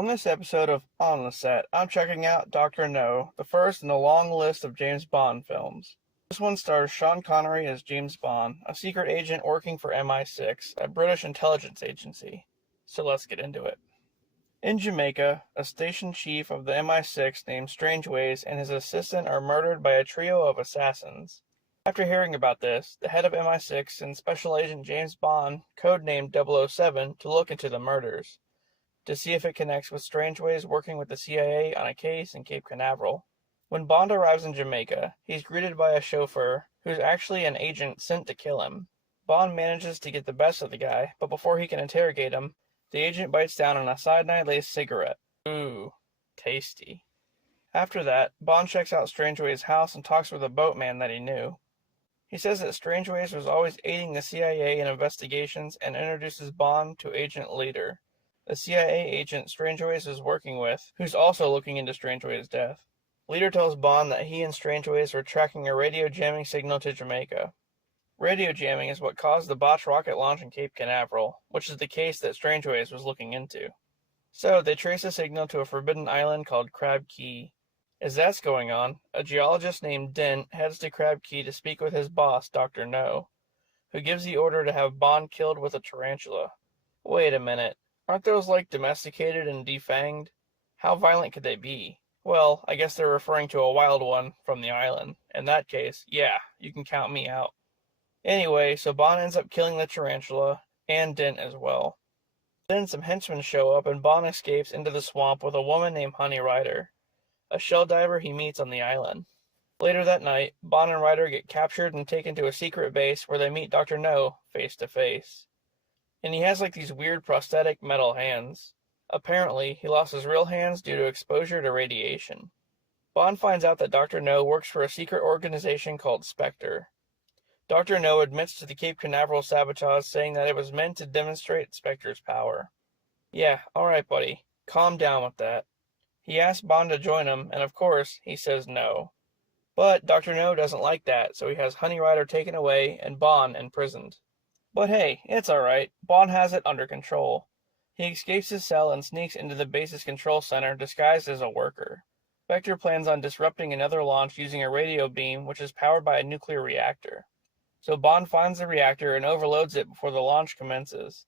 On this episode of On the Set, I'm checking out Dr. No, the first in a long list of James Bond films. This one stars Sean Connery as James Bond, a secret agent working for MI6, a British intelligence agency. So let's get into it. In Jamaica, a station chief of the MI6 named Strangeways and his assistant are murdered by a trio of assassins. After hearing about this, the head of MI6 sends Special Agent James Bond, codenamed 007, to look into the murders, to see if it connects with Strangeways working with the CIA on a case in Cape Canaveral. When Bond arrives in Jamaica, he's greeted by a chauffeur, who's actually an agent sent to kill him. Bond manages to get the best of the guy, but before he can interrogate him, the agent bites down on a cyanide-laced cigarette. Ooh, tasty. After that, Bond checks out Strangeways' house and talks with a boatman that he knew. He says that Strangeways was always aiding the CIA in investigations and introduces Bond to Agent Leader, the CIA agent Strangeways is working with, who's also looking into Strangeways' death. Leader tells Bond that he and Strangeways were tracking a radio jamming signal to Jamaica. Radio jamming is what caused the botched rocket launch in Cape Canaveral, which is the case that Strangeways was looking into. So they trace the signal to a forbidden island called Crab Key. As that's going on, a geologist named Dent heads to Crab Key to speak with his boss, Dr. No, who gives the order to have Bond killed with a tarantula. Wait a minute. Aren't those like domesticated and defanged? How violent could they be? Well, I guess they're referring to a wild one from the island. In that case, yeah, you can count me out. Anyway, so Bond ends up killing the tarantula, and Dent as well. Then some henchmen show up and Bond escapes into the swamp with a woman named Honey Rider, a shell diver he meets on the island. Later that night, Bond and Rider get captured and taken to a secret base where they meet Dr. No face to face. And he has like these weird prosthetic metal hands. Apparently, he lost his real hands due to exposure to radiation. Bond finds out that Dr. No works for a secret organization called Spectre. Dr. No admits to the Cape Canaveral sabotage, saying that it was meant to demonstrate Spectre's power. Yeah, alright buddy, calm down with that. He asks Bond to join him, and of course, he says no. But Dr. No doesn't like that, so he has Honey Rider taken away and Bond imprisoned. But hey, it's alright. Bond has it under control. He escapes his cell and sneaks into the base's control center disguised as a worker. Spectre plans on disrupting another launch using a radio beam which is powered by a nuclear reactor. So Bond finds the reactor and overloads it before the launch commences.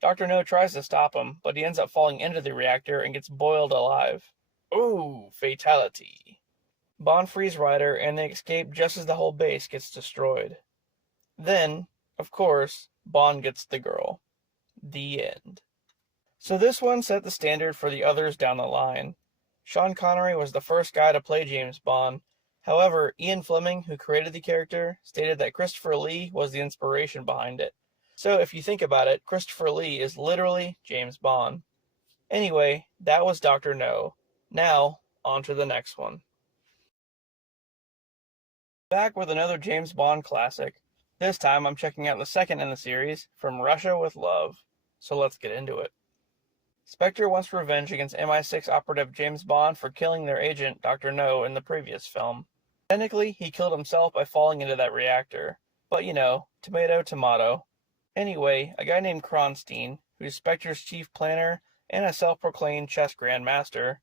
Dr. No tries to stop him, but he ends up falling into the reactor and gets boiled alive. Ooh, fatality. Bond frees Ryder and they escape just as the whole base gets destroyed. Then, of course, Bond gets the girl. The end. So this one set the standard for the others down the line. Sean Connery was the first guy to play James Bond. However, Ian Fleming, who created the character, stated that Christopher Lee was the inspiration behind it. So if you think about it, Christopher Lee is literally James Bond. Anyway, that was Dr. No. Now, on to the next one. Back with another James Bond classic. This time I'm checking out the second in the series, From Russia with Love. So let's get into it. Spectre wants revenge against MI6 operative James Bond for killing their agent, Dr. No, in the previous film. Technically, he killed himself by falling into that reactor. But you know, tomato, tomato. Anyway, a guy named Kronstein, who's Spectre's chief planner and a self-proclaimed chess grandmaster,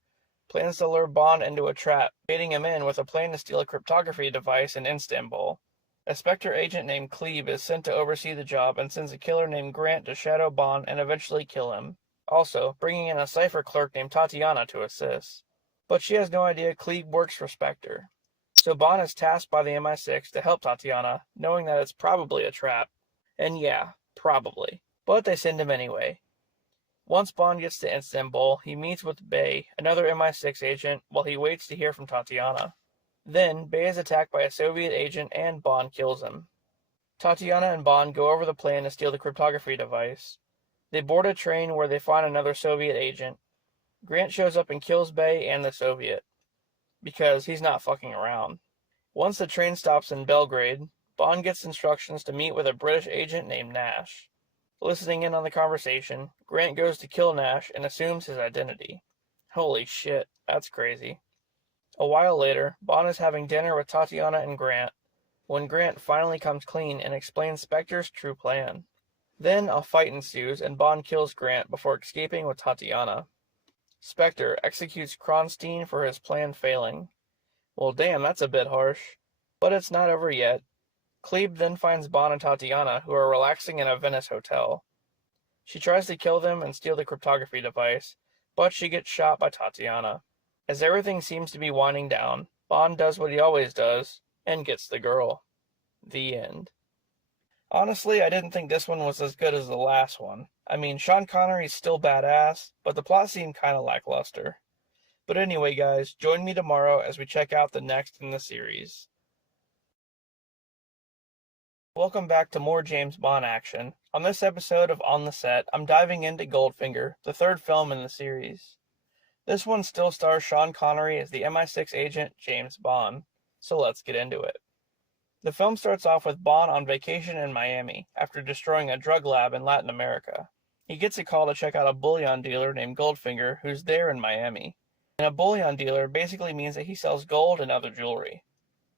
plans to lure Bond into a trap, baiting him in with a plan to steal a cryptography device in Istanbul. A Spectre agent named Cleve is sent to oversee the job and sends a killer named Grant to shadow Bond and eventually kill him. Also, bringing in a cipher clerk named Tatiana to assist. But she has no idea Cleve works for Spectre. So Bond is tasked by the MI6 to help Tatiana, knowing that it's probably a trap. And yeah, probably. But they send him anyway. Once Bond gets to Istanbul, he meets with Bay, another MI6 agent, while he waits to hear from Tatiana. Then, Bay is attacked by a Soviet agent and Bond kills him. Tatiana and Bond go over the plan to steal the cryptography device. They board a train where they find another Soviet agent. Grant shows up and kills Bay and the Soviet, because he's not fucking around. Once the train stops in Belgrade, Bond gets instructions to meet with a British agent named Nash. Listening in on the conversation, Grant goes to kill Nash and assumes his identity. Holy shit, that's crazy. A while later, Bond is having dinner with Tatiana and Grant, when Grant finally comes clean and explains Spectre's true plan. Then a fight ensues and Bond kills Grant before escaping with Tatiana. Spectre executes Kronstein for his plan failing. Well, damn, that's a bit harsh. But it's not over yet. Klebe then finds Bond and Tatiana, who are relaxing in a Venice hotel. She tries to kill them and steal the cryptography device, but she gets shot by Tatiana. As everything seems to be winding down, Bond does what he always does, and gets the girl. The end. Honestly, I didn't think this one was as good as the last one. I mean, Sean Connery's still badass, but the plot seemed kinda lackluster. But anyway, guys, join me tomorrow as we check out the next in the series. Welcome back to more James Bond action. On this episode of On the Set, I'm diving into Goldfinger, the third film in the series. This one still stars Sean Connery as the MI6 agent James Bond, so let's get into it. The film starts off with Bond on vacation in Miami after destroying a drug lab in Latin America. He gets a call to check out a bullion dealer named Goldfinger who's there in Miami. And a bullion dealer basically means that he sells gold and other jewelry.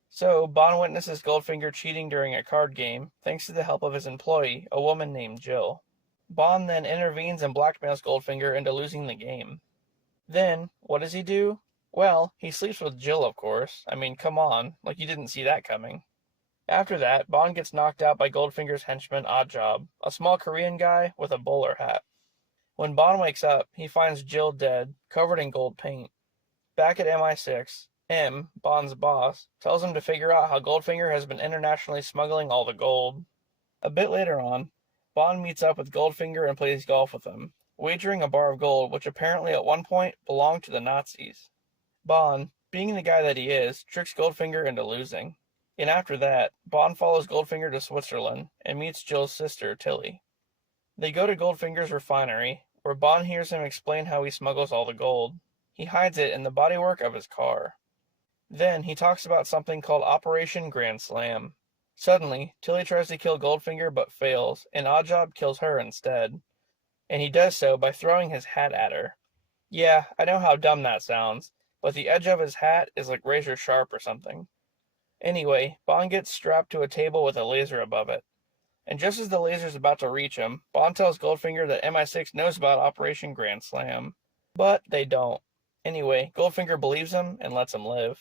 So, Bond witnesses Goldfinger cheating during a card game thanks to the help of his employee, a woman named Jill. Bond then intervenes and blackmails Goldfinger into losing the game. Then, what does he do? Well, he sleeps with Jill, of course. I mean, come on, like you didn't see that coming. After that, Bond gets knocked out by Goldfinger's henchman Oddjob, a small Korean guy with a bowler hat. When Bond wakes up, he finds Jill dead, covered in gold paint. Back at MI6, M, Bond's boss, tells him to figure out how Goldfinger has been internationally smuggling all the gold. A bit later on, Bond meets up with Goldfinger and plays golf with him, wagering a bar of gold which apparently at one point belonged to the Nazis. Bond, being the guy that he is, tricks Goldfinger into losing. And after that, Bond follows Goldfinger to Switzerland and meets Jill's sister, Tilly. They go to Goldfinger's refinery, where Bond hears him explain how he smuggles all the gold. He hides it in the bodywork of his car. Then he talks about something called Operation Grand Slam. Suddenly, Tilly tries to kill Goldfinger but fails, and Oddjob kills her instead. And he does so by throwing his hat at her. Yeah, I know how dumb that sounds, but the edge of his hat is like razor sharp or something. Anyway, Bond gets strapped to a table with a laser above it. And just as the laser's about to reach him, Bond tells Goldfinger that MI6 knows about Operation Grand Slam. But they don't. Anyway, Goldfinger believes him and lets him live.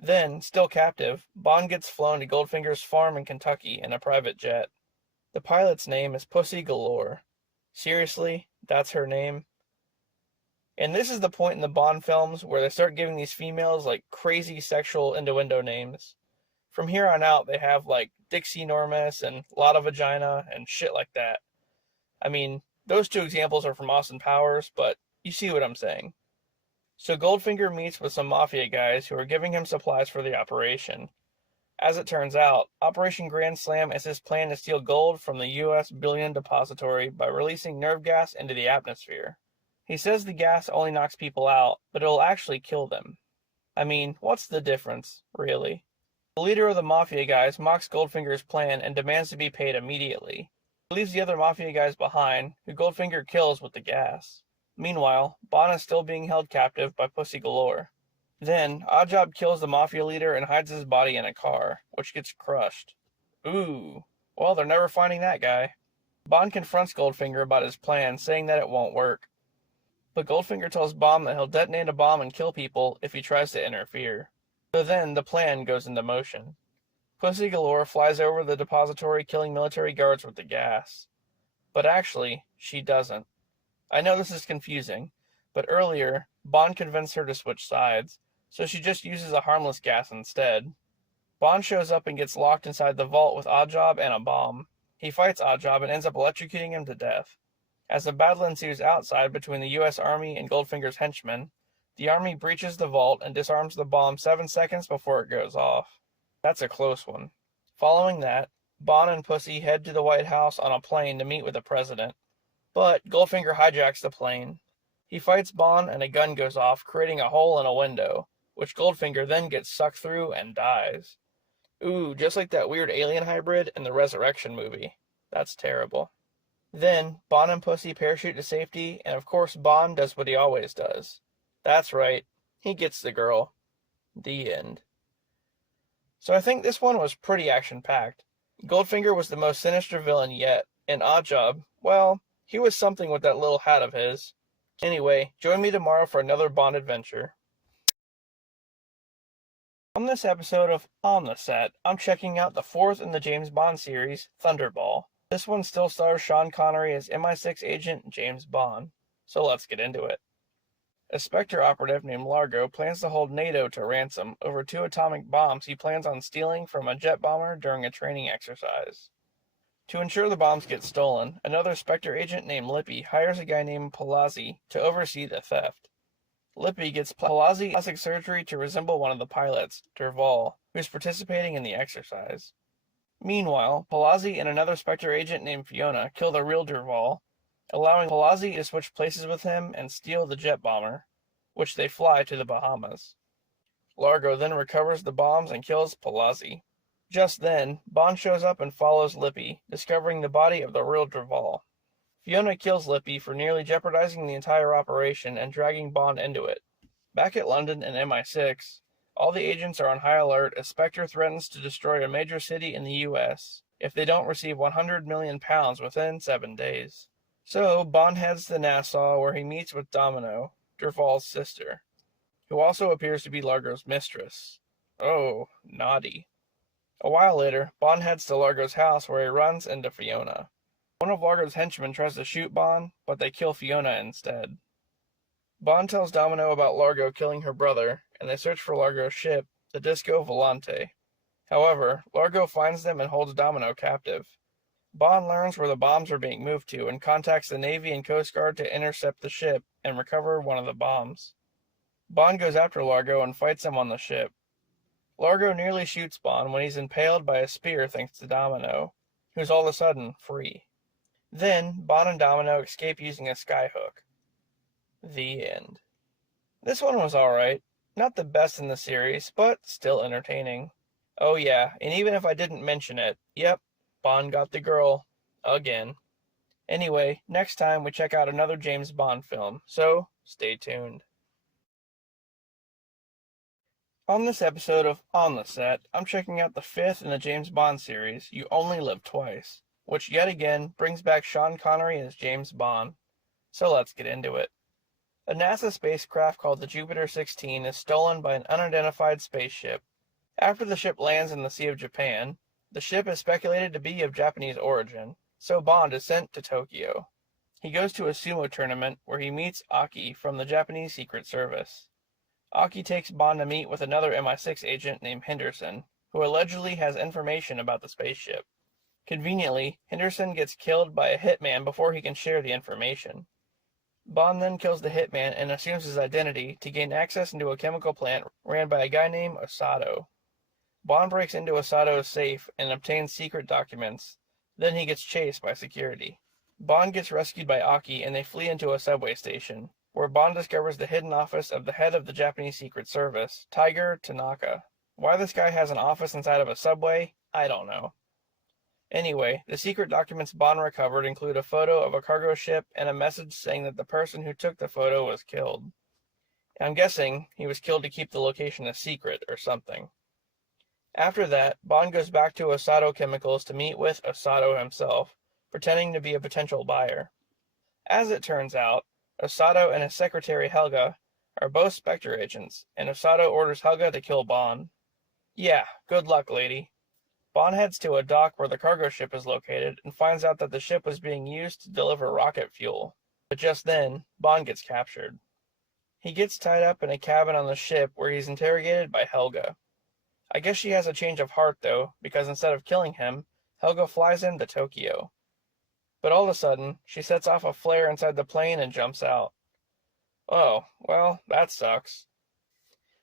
Then, still captive, Bond gets flown to Goldfinger's farm in Kentucky in a private jet. The pilot's name is Pussy Galore. Seriously, that's her name? And this is the point in the Bond films where they start giving these females like crazy sexual innuendo names. From here on out, they have like Dixie Normus and Lotta Vagina and shit like that. I mean, those two examples are from Austin Powers, but you see what I'm saying. So Goldfinger meets with some mafia guys who are giving him supplies for the operation. As it turns out, Operation Grand Slam is his plan to steal gold from the U.S. Bullion Depository by releasing nerve gas into the atmosphere. He says the gas only knocks people out, but it'll actually kill them. I mean, what's the difference, really? The leader of the mafia guys mocks Goldfinger's plan and demands to be paid immediately. He leaves the other mafia guys behind, who Goldfinger kills with the gas. Meanwhile, Bond is still being held captive by Pussy Galore. Then, Oddjob kills the mafia leader and hides his body in a car, which gets crushed. Ooh, well, they're never finding that guy. Bond confronts Goldfinger about his plan, saying that it won't work. But Goldfinger tells Bond that he'll detonate a bomb and kill people if he tries to interfere. So then, the plan goes into motion. Pussy Galore flies over the depository killing military guards with the gas. But actually, she doesn't. I know this is confusing, but earlier, Bond convinced her to switch sides, so she just uses a harmless gas instead. Bond shows up and gets locked inside the vault with Oddjob and a bomb. He fights Oddjob and ends up electrocuting him to death. As a battle ensues outside between the U.S. Army and Goldfinger's henchmen, the Army breaches the vault and disarms the bomb 7 seconds before it goes off. That's a close one. Following that, Bond and Pussy head to the White House on a plane to meet with the president. But Goldfinger hijacks the plane. He fights Bond and a gun goes off, creating a hole in a window, which Goldfinger then gets sucked through and dies. Ooh, just like that weird alien hybrid in the Resurrection movie. That's terrible. Then, Bond and Pussy parachute to safety, and of course Bond does what he always does. That's right, he gets the girl. The end. So I think this one was pretty action-packed. Goldfinger was the most sinister villain yet, and Oddjob, well, he was something with that little hat of his. Anyway, join me tomorrow for another Bond adventure. On this episode of On the Set, I'm checking out the fourth in the James Bond series, Thunderball. This one still stars Sean Connery as MI6 agent James Bond. So let's get into it. A Spectre operative named Largo plans to hold NATO to ransom over 2 atomic bombs he plans on stealing from a jet bomber during a training exercise. To ensure the bombs get stolen, another Spectre agent named Lippy hires a guy named Palazzi to oversee the theft. Lippy gets Palazzi plastic surgery to resemble one of the pilots, Derval, who's participating in the exercise. Meanwhile, Palazzi and another Spectre agent named Fiona kill the real Derval, allowing Palazzi to switch places with him and steal the jet bomber, which they fly to the Bahamas. Largo then recovers the bombs and kills Palazzi. Just then, Bond shows up and follows Lippy, discovering the body of the real Derval. Fiona kills Lippy for nearly jeopardizing the entire operation and dragging Bond into it. Back at London and MI6, all the agents are on high alert as Spectre threatens to destroy a major city in the US if they don't receive £100 million within 7 days. So, Bond heads to Nassau where he meets with Domino, Derval's sister, who also appears to be Largo's mistress. Oh, naughty. A while later, Bond heads to Largo's house where he runs into Fiona. One of Largo's henchmen tries to shoot Bond, but they kill Fiona instead. Bond tells Domino about Largo killing her brother, and they search for Largo's ship, the Disco Volante. However, Largo finds them and holds Domino captive. Bond learns where the bombs are being moved to and contacts the Navy and Coast Guard to intercept the ship and recover one of the bombs. Bond goes after Largo and fights him on the ship. Largo nearly shoots Bond when he's impaled by a spear thanks to Domino, who's all of a sudden free. Then, Bond and Domino escape using a skyhook. The end. This one was alright. Not the best in the series, but still entertaining. Oh yeah, and even if I didn't mention it, yep, Bond got the girl. Again. Anyway, next time we check out another James Bond film, so stay tuned. On this episode of On the Set, I'm checking out the fifth in the James Bond series, You Only Live Twice, which yet again brings back Sean Connery as James Bond. So let's get into it. A NASA spacecraft called the Jupiter 16 is stolen by an unidentified spaceship. After the ship lands in the Sea of Japan, the ship is speculated to be of Japanese origin, so Bond is sent to Tokyo. He goes to a sumo tournament where he meets Aki from the Japanese Secret Service. Aki takes Bond to meet with another MI6 agent named Henderson, who allegedly has information about the spaceship. Conveniently, Henderson gets killed by a hitman before he can share the information. Bond then kills the hitman and assumes his identity to gain access into a chemical plant ran by a guy named Osato. Bond breaks into Osato's safe and obtains secret documents. Then he gets chased by security. Bond gets rescued by Aki and they flee into a subway station, where Bond discovers the hidden office of the head of the Japanese Secret Service, Tiger Tanaka. Why this guy has an office inside of a subway, I don't know. Anyway, the secret documents Bond recovered include a photo of a cargo ship and a message saying that the person who took the photo was killed. I'm guessing he was killed to keep the location a secret or something. After that, Bond goes back to Osato Chemicals to meet with Osato himself, pretending to be a potential buyer. As it turns out, Osato and his secretary Helga are both Spectre agents, and Osato orders Helga to kill Bond. Yeah, good luck, lady. Bond heads to a dock where the cargo ship is located and finds out that the ship was being used to deliver rocket fuel. But just then, Bond gets captured. He gets tied up in a cabin on the ship where he's interrogated by Helga. I guess she has a change of heart though, because instead of killing him, Helga flies him to Tokyo. But all of a sudden, she sets off a flare inside the plane and jumps out. Oh, well, that sucks.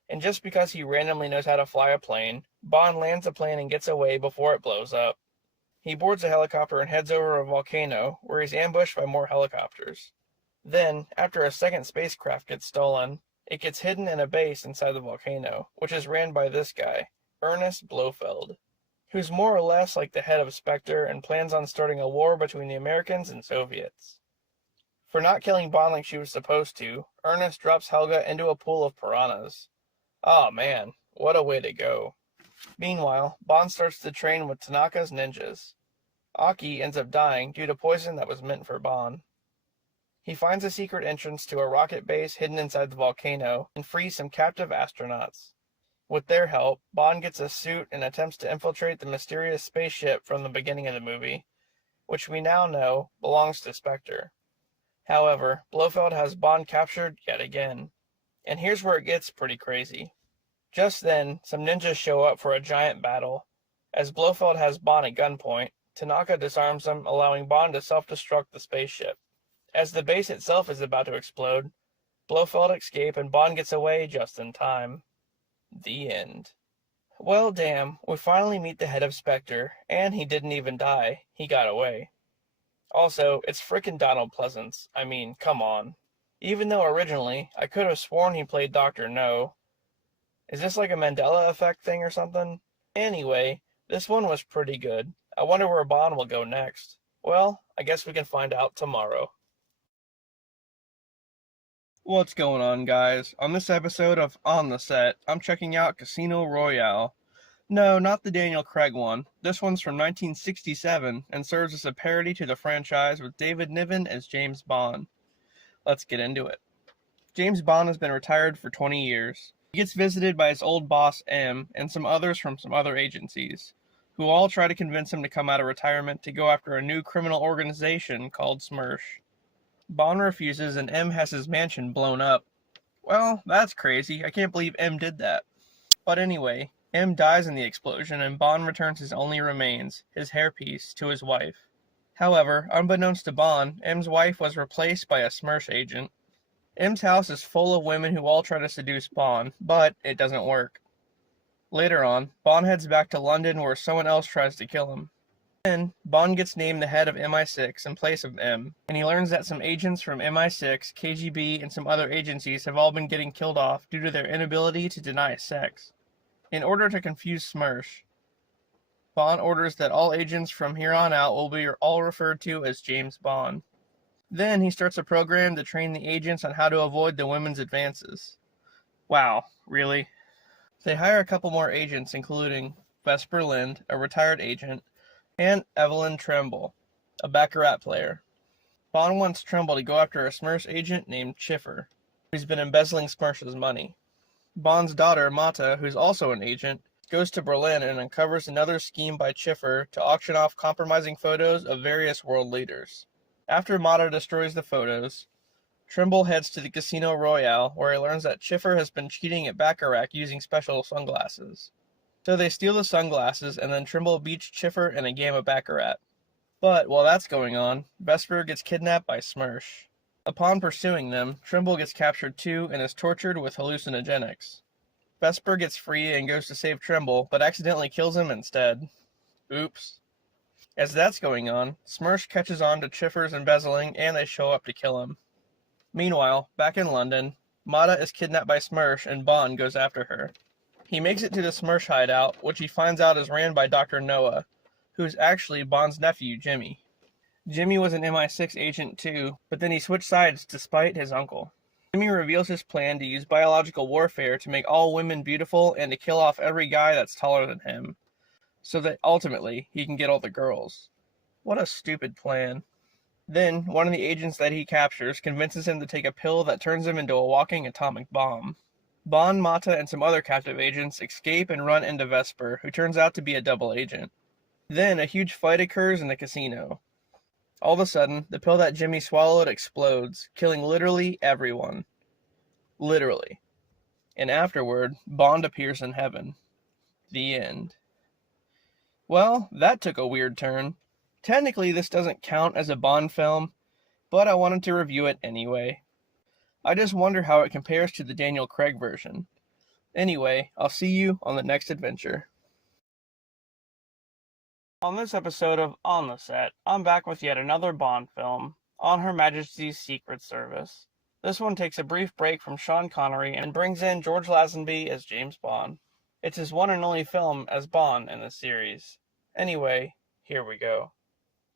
And just because he randomly knows how to fly a plane, Bond lands the plane and gets away before it blows up. He boards a helicopter and heads over a volcano, where he's ambushed by more helicopters. Then, after a second spacecraft gets stolen, it gets hidden in a base inside the volcano, which is ran by this guy, Ernest Blofeld, who's more or less like the head of Spectre and plans on starting a war between the Americans and Soviets. For not killing Bond like she was supposed to, Ernest drops Helga into a pool of piranhas. Aw man, what a way to go. Meanwhile, Bond starts to train with Tanaka's ninjas. Aki ends up dying due to poison that was meant for Bond. He finds a secret entrance to a rocket base hidden inside the volcano and frees some captive astronauts. With their help, Bond gets a suit and attempts to infiltrate the mysterious spaceship from the beginning of the movie, which we now know belongs to Spectre. However, Blofeld has Bond captured yet again. And here's where it gets pretty crazy. Just then, some ninjas show up for a giant battle. As Blofeld has Bond at gunpoint, Tanaka disarms him, allowing Bond to self-destruct the spaceship. As the base itself is about to explode, Blofeld escapes and Bond gets away just in time. The end. Well, damn, we finally meet the head of Spectre, and he didn't even die. He got away. Also, it's frickin' Donald Pleasance. I mean, come on. Even though originally, I could have sworn he played Dr. No. Is this like a Mandela effect thing or something? Anyway, this one was pretty good. I wonder where Bond will go next. Well, I guess we can find out tomorrow. What's going on, guys? On this episode of On the Set, I'm checking out Casino Royale. No, not the Daniel Craig one. This one's from 1967 and serves as a parody to the franchise with David Niven as James Bond. Let's get into it. James Bond has been retired for 20 years. He gets visited by his old boss M and some others from some other agencies, who all try to convince him to come out of retirement to go after a new criminal organization called SMERSH. Bond refuses and M has his mansion blown up. Well, that's crazy. I can't believe M did that. But anyway, M dies in the explosion and Bond returns his only remains, his hairpiece, to his wife. However, unbeknownst to Bond, M's wife was replaced by a SMERSH agent. M's house is full of women who all try to seduce Bond, but it doesn't work. Later on, Bond heads back to London where someone else tries to kill him. Then, Bond gets named the head of MI6 in place of M, and he learns that some agents from MI6, KGB, and some other agencies have all been getting killed off due to their inability to deny sex. In order to confuse SMERSH, Bond orders that all agents from here on out will be all referred to as James Bond. Then he starts a program to train the agents on how to avoid the women's advances. Wow, really? They hire a couple more agents, including Vesper Lind, a retired agent, and Evelyn Tremble, a baccarat player. Bond wants Tremble to go after a SMERSH agent named Schiffer, who's been embezzling SMERSH's money. Bond's daughter, Mata, who's also an agent, goes to Berlin and uncovers another scheme by Schiffer to auction off compromising photos of various world leaders. After Mata destroys the photos, Tremble heads to the Casino Royale, where he learns that Schiffer has been cheating at baccarat using special sunglasses. So they steal the sunglasses, and then Tremble beats Schiffer in a game of baccarat. But while that's going on, Vesper gets kidnapped by SMERSH. Upon pursuing them, Tremble gets captured too and is tortured with hallucinogenics. Vesper gets free and goes to save Tremble, but accidentally kills him instead. Oops. As that's going on, SMERSH catches on to Schiffer's embezzling and they show up to kill him. Meanwhile, back in London, Mata is kidnapped by SMERSH and Bond goes after her. He makes it to the SMERSH hideout, which he finds out is ran by Dr. Noah, who's actually Bond's nephew, Jimmy. Jimmy was an MI6 agent too, but then he switched sides to spite his uncle. Jimmy reveals his plan to use biological warfare to make all women beautiful and to kill off every guy that's taller than him, so that ultimately he can get all the girls. What a stupid plan. Then, one of the agents that he captures convinces him to take a pill that turns him into a walking atomic bomb. Bond, Mata, and some other captive agents escape and run into Vesper, who turns out to be a double agent. Then, a huge fight occurs in the casino. All of a sudden, the pill that Jimmy swallowed explodes, killing literally everyone. Literally. And afterward, Bond appears in heaven. The end. Well, that took a weird turn. Technically, this doesn't count as a Bond film, but I wanted to review it anyway. I just wonder how it compares to the Daniel Craig version. Anyway, I'll see you on the next adventure. On this episode of On the Set, I'm back with yet another Bond film, On Her Majesty's Secret Service. This one takes a brief break from Sean Connery and brings in George Lazenby as James Bond. It's his one and only film as Bond in the series. Anyway, here we go.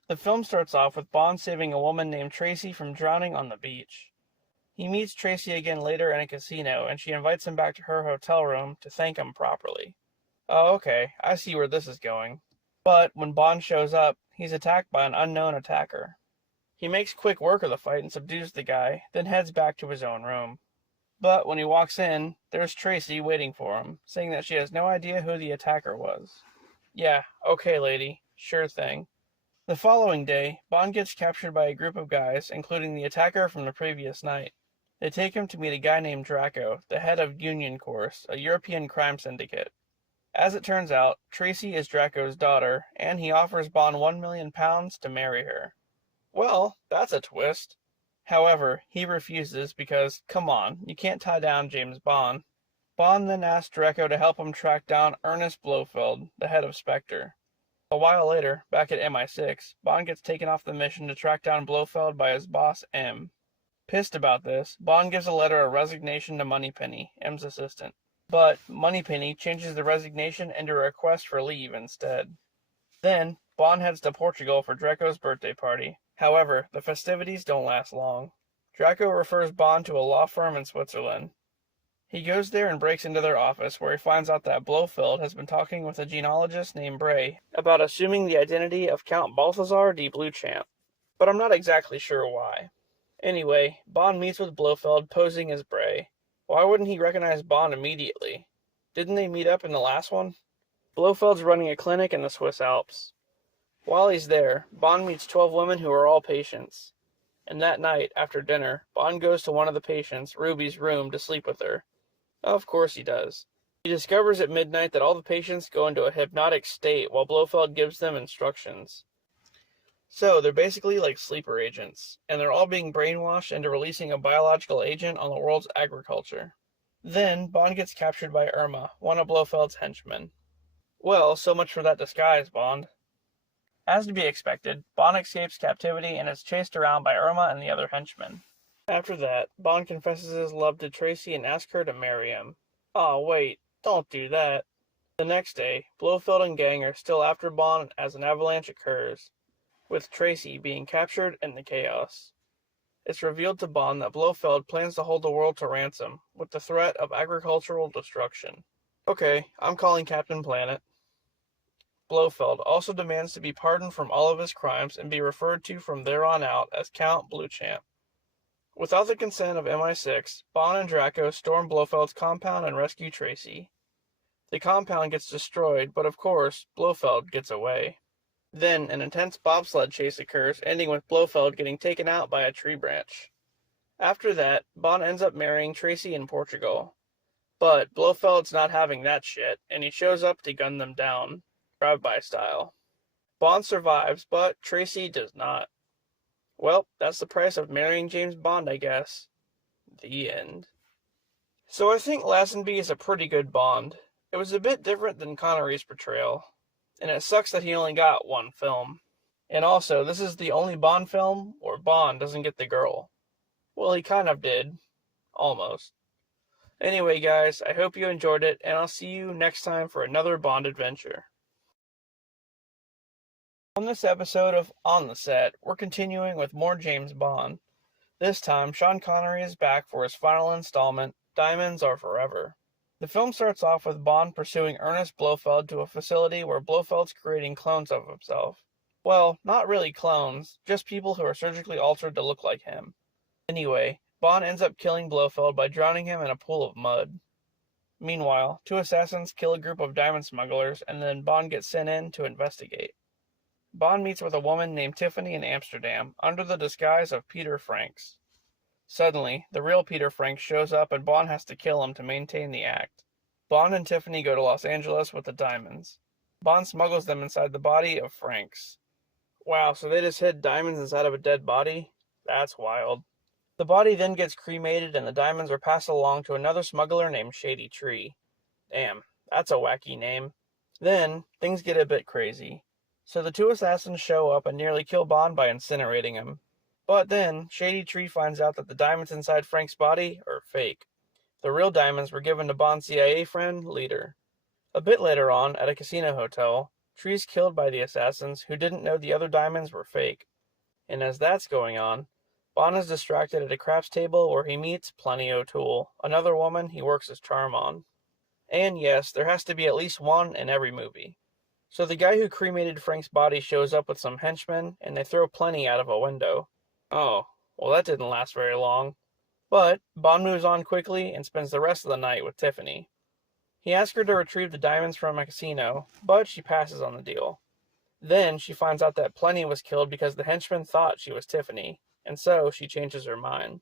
The film starts off with Bond saving a woman named Tracy from drowning on the beach. He meets Tracy again later in a casino, and she invites him back to her hotel room to thank him properly. Oh, okay, I see where this is going. But when Bond shows up, he's attacked by an unknown attacker. He makes quick work of the fight and subdues the guy, then heads back to his own room. But when he walks in, there's Tracy waiting for him, saying that she has no idea who the attacker was. Yeah, okay, lady. Sure thing. The following day, Bond gets captured by a group of guys, including the attacker from the previous night. They take him to meet a guy named Draco, the head of Union Corps, a European crime syndicate. As it turns out, Tracy is Draco's daughter, and he offers Bond £1 million to marry her. Well, that's a twist. However, he refuses because, come on, you can't tie down James Bond. Bond then asks Draco to help him track down Ernest Blofeld, the head of Spectre. A while later, back at MI6, Bond gets taken off the mission to track down Blofeld by his boss, M. Pissed about this, Bond gives a letter of resignation to Moneypenny, M's assistant. But Moneypenny changes the resignation into a request for leave instead. Then, Bond heads to Portugal for Draco's birthday party. However, the festivities don't last long. Draco refers Bond to a law firm in Switzerland. He goes there and breaks into their office, where he finds out that Blofeld has been talking with a genealogist named Bray about assuming the identity of Count Balthazar de Bluechamp, but I'm not exactly sure why. Anyway, Bond meets with Blofeld posing as Bray. Why wouldn't he recognize Bond immediately? Didn't they meet up in the last one? Blofeld's running a clinic in the Swiss Alps. While he's there, Bond meets 12 women who are all patients. And that night, after dinner, Bond goes to one of the patients, Ruby's room, to sleep with her. Of course he does. He discovers at midnight that all the patients go into a hypnotic state while Blofeld gives them instructions. So, they're basically like sleeper agents, and they're all being brainwashed into releasing a biological agent on the world's agriculture. Then, Bond gets captured by Irma, one of Blofeld's henchmen. Well, so much for that disguise, Bond. As to be expected, Bond escapes captivity and is chased around by Irma and the other henchmen. After that, Bond confesses his love to Tracy and asks her to marry him. Aw, wait, don't do that. The next day, Blofeld and gang are still after Bond as an avalanche occurs, with Tracy being captured in the chaos. It's revealed to Bond that Blofeld plans to hold the world to ransom, with the threat of agricultural destruction. Okay, I'm calling Captain Planet. Blofeld also demands to be pardoned from all of his crimes and be referred to from there on out as Count Bluechamp. Without the consent of MI6, Bond and Draco storm Blofeld's compound and rescue Tracy. The compound gets destroyed, but of course, Blofeld gets away. Then, an intense bobsled chase occurs, ending with Blofeld getting taken out by a tree branch. After that, Bond ends up marrying Tracy in Portugal. But Blofeld's not having that shit, and he shows up to gun them down, drive-by style. Bond survives, but Tracy does not. Well, that's the price of marrying James Bond, I guess. The end. So I think Lazenby is a pretty good Bond. It was a bit different than Connery's portrayal, and it sucks that he only got one film. And also, this is the only Bond film where Bond doesn't get the girl. Well, he kind of did. Almost. Anyway, guys, I hope you enjoyed it, and I'll see you next time for another Bond adventure. On this episode of On the Set, we're continuing with more James Bond. This time, Sean Connery is back for his final installment, Diamonds Are Forever. The film starts off with Bond pursuing Ernest Blofeld to a facility where Blofeld's creating clones of himself. Well, not really clones, just people who are surgically altered to look like him. Anyway, Bond ends up killing Blofeld by drowning him in a pool of mud. Meanwhile, 2 assassins kill a group of diamond smugglers, and then Bond gets sent in to investigate. Bond meets with a woman named Tiffany in Amsterdam, under the disguise of Peter Franks. Suddenly, the real Peter Franks shows up and Bond has to kill him to maintain the act. Bond and Tiffany go to Los Angeles with the diamonds. Bond smuggles them inside the body of Franks. Wow, so they just hid diamonds inside of a dead body? That's wild. The body then gets cremated and the diamonds are passed along to another smuggler named Shady Tree. Damn, that's a wacky name. Then, things get a bit crazy. So the 2 assassins show up and nearly kill Bond by incinerating him. But then, Shady Tree finds out that the diamonds inside Frank's body are fake. The real diamonds were given to Bond's CIA friend, Leader. A bit later on, at a casino hotel, Tree's killed by the assassins who didn't know the other diamonds were fake. And as that's going on, Bond is distracted at a craps table where he meets Plenty O'Toole, another woman he works his charm on. And yes, there has to be at least one in every movie. So the guy who cremated Frank's body shows up with some henchmen, and they throw Plenty out of a window. Oh, well that didn't last very long. But Bond moves on quickly and spends the rest of the night with Tiffany. He asks her to retrieve the diamonds from a casino, but she passes on the deal. Then she finds out that Plenty was killed because the henchman thought she was Tiffany, and so she changes her mind.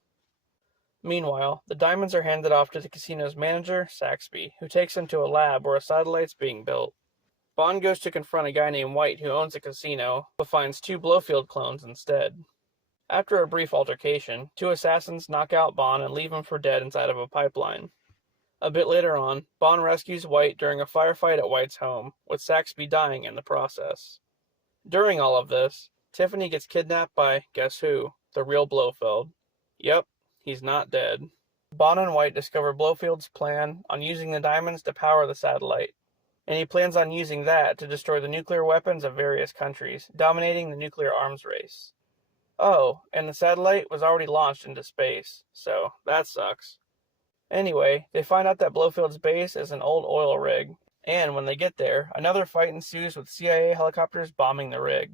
Meanwhile, the diamonds are handed off to the casino's manager, Saxby, who takes them to a lab where a satellite's being built. Bond goes to confront a guy named White who owns a casino, but finds two Blofeld clones instead. After a brief altercation, two assassins knock out Bond and leave him for dead inside of a pipeline. A bit later on, Bond rescues White during a firefight at White's home, with Saxby dying in the process. During all of this, Tiffany gets kidnapped by, guess who, the real Blofeld. Yep, he's not dead. Bond and White discover Blofeld's plan on using the diamonds to power the satellite, and he plans on using that to destroy the nuclear weapons of various countries, dominating the nuclear arms race. Oh, and the satellite was already launched into space, so that sucks. Anyway, they find out that Blofeld's base is an old oil rig, and when they get there, another fight ensues with CIA helicopters bombing the rig.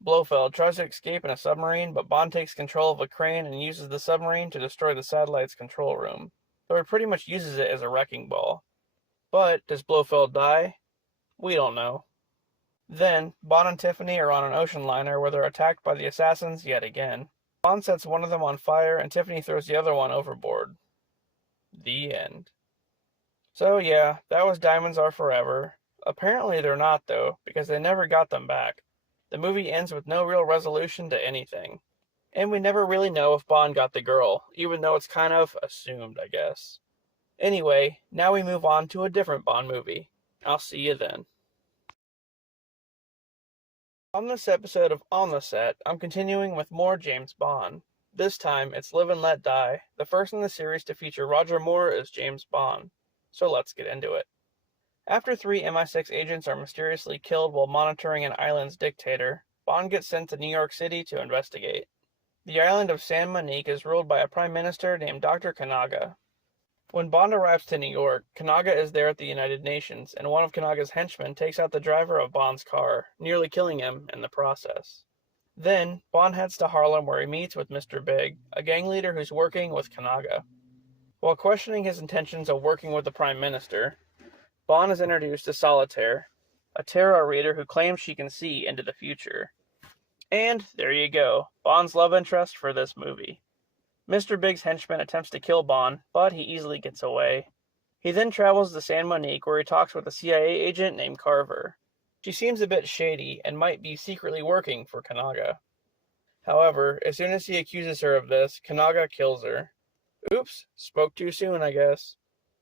Blofeld tries to escape in a submarine, but Bond takes control of a crane and uses the submarine to destroy the satellite's control room, so he pretty much uses it as a wrecking ball. But does Blofeld die? We don't know. Then, Bond and Tiffany are on an ocean liner where they're attacked by the assassins yet again. Bond sets one of them on fire and Tiffany throws the other one overboard. The end. So yeah, that was Diamonds Are Forever. Apparently they're not though, because they never got them back. The movie ends with no real resolution to anything. And we never really know if Bond got the girl, even though it's kind of assumed, I guess. Anyway, now we move on to a different Bond movie. I'll see you then. On this episode of On the Set, I'm continuing with more James Bond. This time, it's Live and Let Die, the first in the series to feature Roger Moore as James Bond. So let's get into it. After 3 MI6 agents are mysteriously killed while monitoring an island's dictator, Bond gets sent to New York City to investigate. The island of San Monique is ruled by a prime minister named Dr. Kanaga. When Bond arrives to New York, Kanaga is there at the United Nations, and one of Kanaga's henchmen takes out the driver of Bond's car, nearly killing him in the process. Then, Bond heads to Harlem where he meets with Mr. Big, a gang leader who's working with Kanaga. While questioning his intentions of working with the Prime Minister, Bond is introduced to Solitaire, a tarot reader who claims she can see into the future. And there you go, Bond's love interest for this movie. Mr. Big's henchman attempts to kill Bond, but he easily gets away. He then travels to San Monique where he talks with a CIA agent named Carver. She seems a bit shady and might be secretly working for Kanaga. However, as soon as he accuses her of this, Kanaga kills her. Oops, spoke too soon, I guess.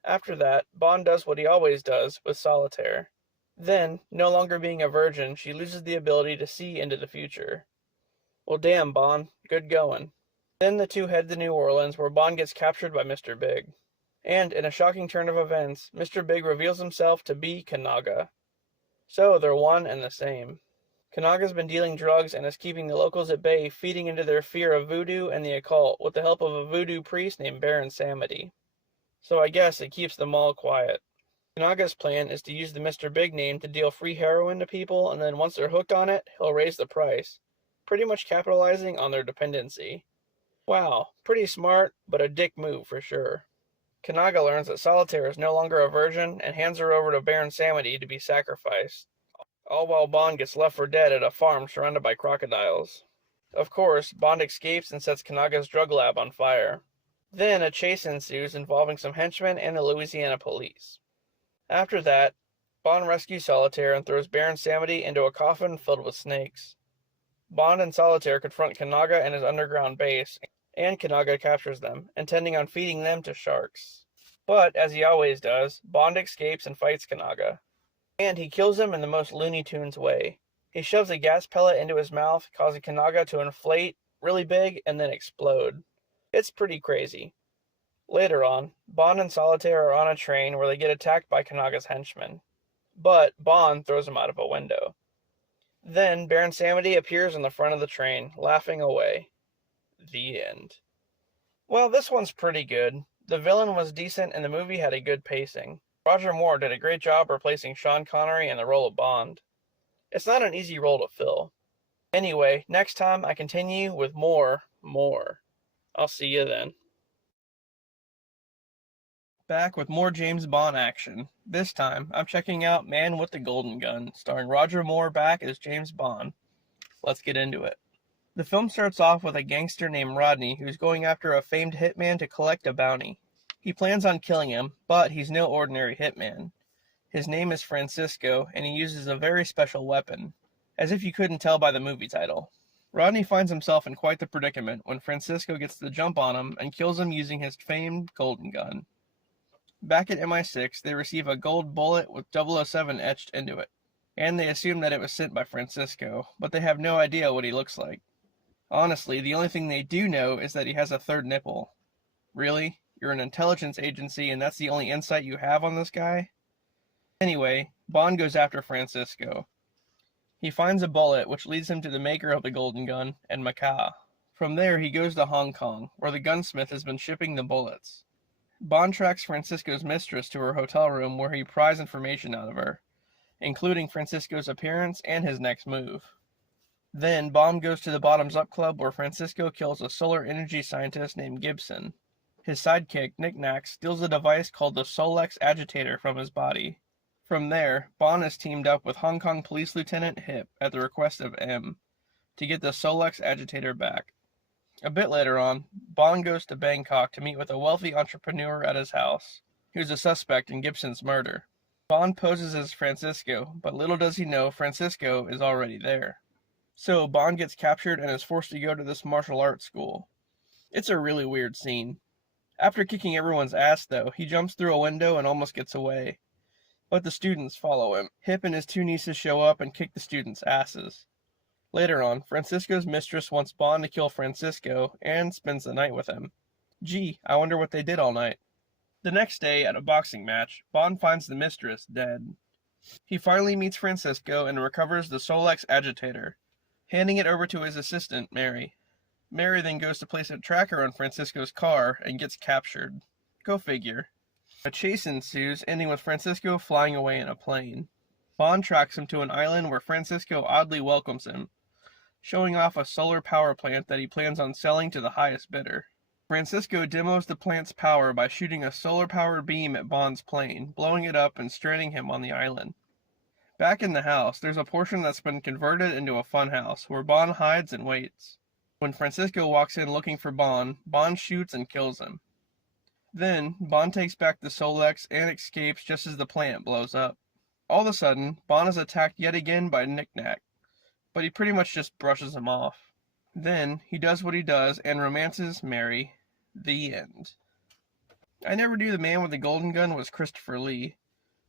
After that, Bond does what he always does with Solitaire. Then, no longer being a virgin, she loses the ability to see into the future. Well damn, Bond, good going. Then the two head to New Orleans where Bond gets captured by Mr. Big. And, in a shocking turn of events, Mr. Big reveals himself to be Kanaga. So, they're one and the same. Kanaga's been dealing drugs and is keeping the locals at bay, feeding into their fear of voodoo and the occult with the help of a voodoo priest named Baron Samedi. So I guess it keeps them all quiet. Kanaga's plan is to use the Mr. Big name to deal free heroin to people, and then once they're hooked on it, he'll raise the price, pretty much capitalizing on their dependency. Wow, pretty smart, but a dick move for sure. Kanaga learns that Solitaire is no longer a virgin and hands her over to Baron Samedi to be sacrificed, all while Bond gets left for dead at a farm surrounded by crocodiles. Of course, Bond escapes and sets Kanaga's drug lab on fire. Then a chase ensues involving some henchmen and the Louisiana police. After that, Bond rescues Solitaire and throws Baron Samedi into a coffin filled with snakes. Bond and Solitaire confront Kanaga and his underground base, and Kanaga captures them, intending on feeding them to sharks. But, as he always does, Bond escapes and fights Kanaga. And he kills him in the most Looney Tunes way. He shoves a gas pellet into his mouth, causing Kanaga to inflate really big and then explode. It's pretty crazy. Later on, Bond and Solitaire are on a train where they get attacked by Kanaga's henchmen. But Bond throws him out of a window. Then Baron Samedi appears in the front of the train, laughing away. The end. Well, this one's pretty good. The villain was decent and the movie had a good pacing. Roger Moore did a great job replacing Sean Connery in the role of Bond. It's not an easy role to fill. Anyway, next time I continue with more. I'll see you then. Back with more James Bond action. This time, I'm checking out Man with the Golden Gun, starring Roger Moore back as James Bond. Let's get into it. The film starts off with a gangster named Rodney who's going after a famed hitman to collect a bounty. He plans on killing him, but he's no ordinary hitman. His name is Francisco, and he uses a very special weapon, as if you couldn't tell by the movie title. Rodney finds himself in quite the predicament when Francisco gets the jump on him and kills him using his famed golden gun. Back at MI6, they receive a gold bullet with 007 etched into it, and they assume that it was sent by Francisco, but they have no idea what he looks like. Honestly, the only thing they do know is that he has a third nipple. Really? You're an intelligence agency and that's the only insight you have on this guy? Anyway, Bond goes after Francisco. He finds a bullet which leads him to the maker of the golden gun and Macau. From there he goes to Hong Kong, where the gunsmith has been shipping the bullets. Bond tracks Francisco's mistress to her hotel room where he pries information out of her, including Francisco's appearance and his next move. Then Bond goes to the Bottoms Up Club where Francisco kills a solar energy scientist named Gibson. His sidekick, Nick Nack, steals a device called the Solace agitator from his body. From there, Bond is teamed up with Hong Kong Police Lieutenant Hip at the request of M to get the Solace agitator back. A bit later on, Bond goes to Bangkok to meet with a wealthy entrepreneur at his house, who's a suspect in Gibson's murder. Bond poses as Francisco, but little does he know Francisco is already there. So Bond gets captured and is forced to go to this martial arts school. It's a really weird scene. After kicking everyone's ass though, he jumps through a window and almost gets away. But the students follow him. Hip and his two nieces show up and kick the students' asses. Later on, Francisco's mistress wants Bond to kill Francisco and spends the night with him. Gee, I wonder what they did all night. The next day, at a boxing match, Bond finds the mistress dead. He finally meets Francisco and recovers the Solace agitator, handing it over to his assistant, Mary. Mary then goes to place a tracker on Francisco's car and gets captured. Go figure. A chase ensues, ending with Francisco flying away in a plane. Bond tracks him to an island where Francisco oddly welcomes him, showing off a solar power plant that he plans on selling to the highest bidder. Francisco demos the plant's power by shooting a solar-powered beam at Bond's plane, blowing it up and stranding him on the island. Back in the house, there's a portion that's been converted into a funhouse, where Bond hides and waits. When Francisco walks in looking for Bond, Bond shoots and kills him. Then, Bond takes back the Solace and escapes just as the plant blows up. All of a sudden, Bond is attacked yet again by Nick Nack, but he pretty much just brushes him off. Then, he does what he does and romances Mary. The end. I never knew the man with the golden gun was Christopher Lee.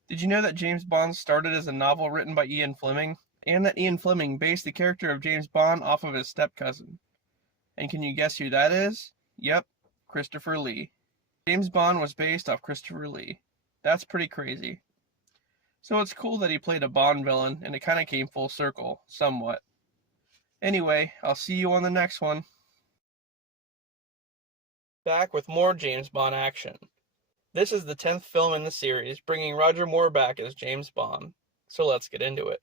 Did you know that James Bond started as a novel written by Ian Fleming, and that Ian Fleming based the character of James Bond off of his step-cousin? And can you guess who that is? Yep, Christopher Lee. James Bond was based off Christopher Lee. That's pretty crazy. So it's cool that he played a Bond villain, and it kind of came full circle, somewhat. Anyway, I'll see you on the next one. Back with more James Bond action. This is the 10th film in the series, bringing Roger Moore back as James Bond. So let's get into it.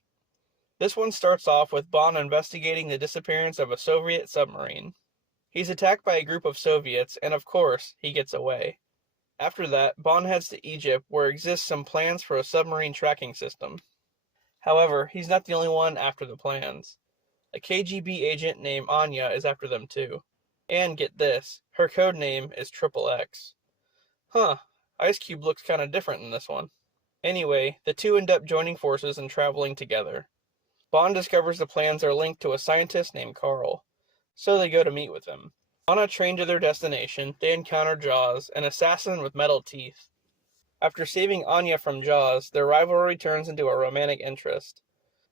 This one starts off with Bond investigating the disappearance of a Soviet submarine. He's attacked by a group of Soviets, and of course, he gets away. After that, Bond heads to Egypt, where exists some plans for a submarine tracking system. However, he's not the only one after the plans. A KGB agent named Anya is after them too. And get this, her code name is XXX. Huh, Ice Cube looks kinda different in this one. Anyway, the two end up joining forces and traveling together. Bond discovers the plans are linked to a scientist named Carl, so they go to meet with him. On a train to their destination, they encounter Jaws, an assassin with metal teeth. After saving Anya from Jaws, their rivalry turns into a romantic interest.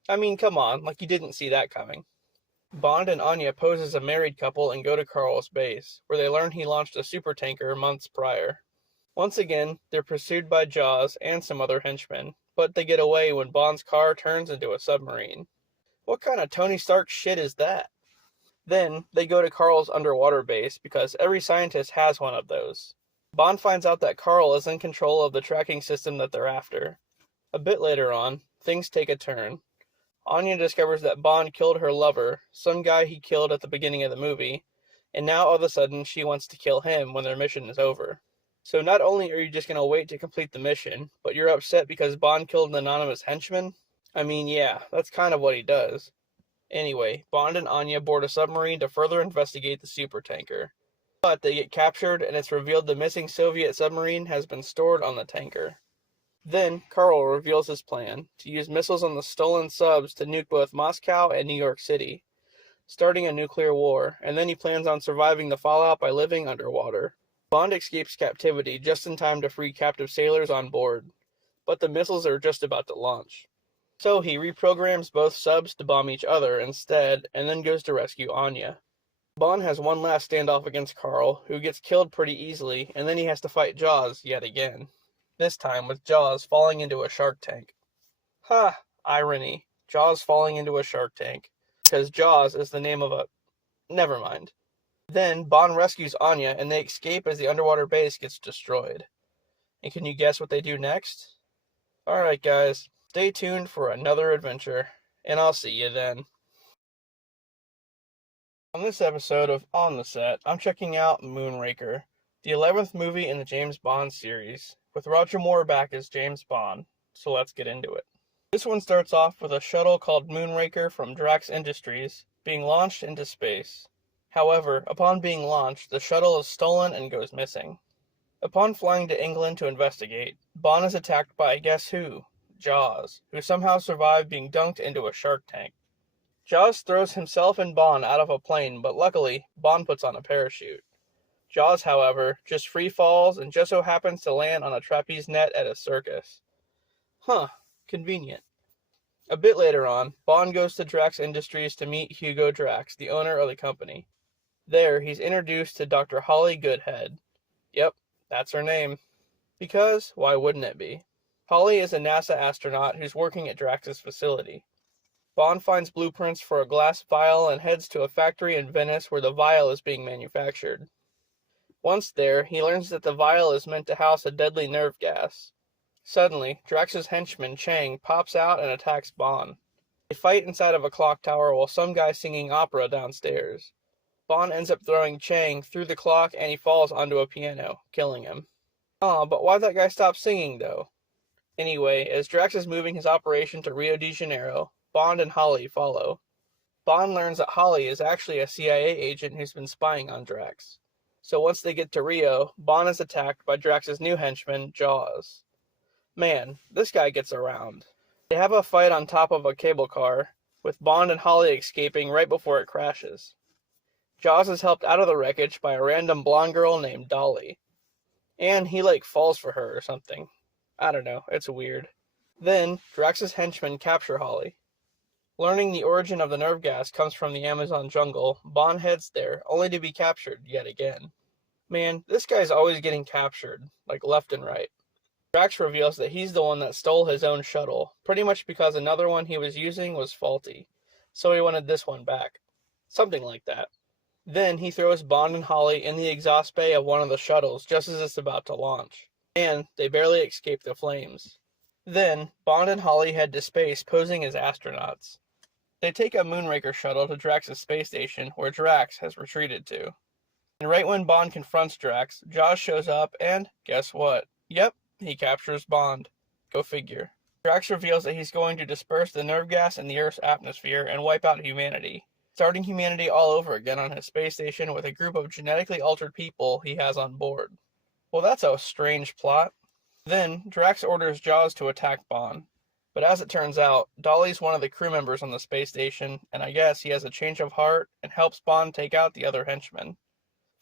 I mean, come on, like you didn't see that coming. Bond and Anya pose as a married couple and go to Carl's base, where they learn he launched a supertanker months prior. Once again, they're pursued by Jaws and some other henchmen, but they get away when Bond's car turns into a submarine. What kind of Tony Stark shit is that? Then, they go to Carl's underwater base because every scientist has one of those. Bond finds out that Carl is in control of the tracking system that they're after. A bit later on, things take a turn. Anya discovers that Bond killed her lover, some guy he killed at the beginning of the movie, and now all of a sudden she wants to kill him when their mission is over. So not only are you just going to wait to complete the mission, but you're upset because Bond killed an anonymous henchman? I mean, yeah, that's kind of what he does. Anyway, Bond and Anya board a submarine to further investigate the supertanker. But they get captured and it's revealed the missing Soviet submarine has been stored on the tanker. Then, Carl reveals his plan, to use missiles on the stolen subs to nuke both Moscow and New York City, starting a nuclear war, and then he plans on surviving the fallout by living underwater. Bond escapes captivity just in time to free captive sailors on board, but the missiles are just about to launch. So he reprograms both subs to bomb each other instead, and then goes to rescue Anya. Bond has one last standoff against Carl, who gets killed pretty easily, and then he has to fight Jaws yet again. This time with Jaws falling into a shark tank. Ha! Irony. Jaws falling into a shark tank. Because Jaws is the name of a... Never mind. Then Bond rescues Anya, and they escape as the underwater base gets destroyed. And can you guess what they do next? Alright guys, stay tuned for another adventure, and I'll see you then. On this episode of On the Set, I'm checking out Moonraker, the 11th movie in the James Bond series, with Roger Moore back as James Bond, so let's get into it. This one starts off with a shuttle called Moonraker from Drax Industries being launched into space. However, upon being launched, the shuttle is stolen and goes missing. Upon flying to England to investigate, Bond is attacked by guess who? Jaws, who somehow survived being dunked into a shark tank. Jaws throws himself and Bond out of a plane, but luckily, Bond puts on a parachute. Jaws, however, just free falls and just so happens to land on a trapeze net at a circus. Huh, convenient. A bit later on, Bond goes to Drax Industries to meet Hugo Drax, the owner of the company. There, he's introduced to Dr. Holly Goodhead. Yep, that's her name. Because, why wouldn't it be? Holly is a NASA astronaut who's working at Drax's facility. Bond finds blueprints for a glass vial and heads to a factory in Venice where the vial is being manufactured. Once there, he learns that the vial is meant to house a deadly nerve gas. Suddenly, Drax's henchman, Chang, pops out and attacks Bond. They fight inside of a clock tower while some guy's singing opera downstairs. Bond ends up throwing Chang through the clock and he falls onto a piano, killing him. Aw, but why'd that guy stop singing, though? Anyway, as Drax is moving his operation to Rio de Janeiro, Bond and Holly follow. Bond learns that Holly is actually a CIA agent who's been spying on Drax. So once they get to Rio, Bond is attacked by Drax's new henchman, Jaws. Man, this guy gets around. They have a fight on top of a cable car, with Bond and Holly escaping right before it crashes. Jaws is helped out of the wreckage by a random blonde girl named Dolly. And he falls for her or something. I don't know, it's weird. Then, Drax's henchmen capture Holly. Learning the origin of the nerve gas comes from the Amazon jungle, Bond heads there, only to be captured yet again. Man, this guy's always getting captured, left and right. Drax reveals that he's the one that stole his own shuttle, pretty much because another one he was using was faulty, so he wanted this one back. Something like that. Then he throws Bond and Holly in the exhaust bay of one of the shuttles just as it's about to launch, and they barely escape the flames. Then, Bond and Holly head to space posing as astronauts. They take a Moonraker shuttle to Drax's space station, where Drax has retreated to. And right when Bond confronts Drax, Jaws shows up and, guess what? Yep, he captures Bond. Go figure. Drax reveals that he's going to disperse the nerve gas in the Earth's atmosphere and wipe out humanity, starting humanity all over again on his space station with a group of genetically altered people he has on board. Well, that's a strange plot. Then, Drax orders Jaws to attack Bond. But as it turns out, Dolly's one of the crew members on the space station, and I guess he has a change of heart and helps Bond take out the other henchmen.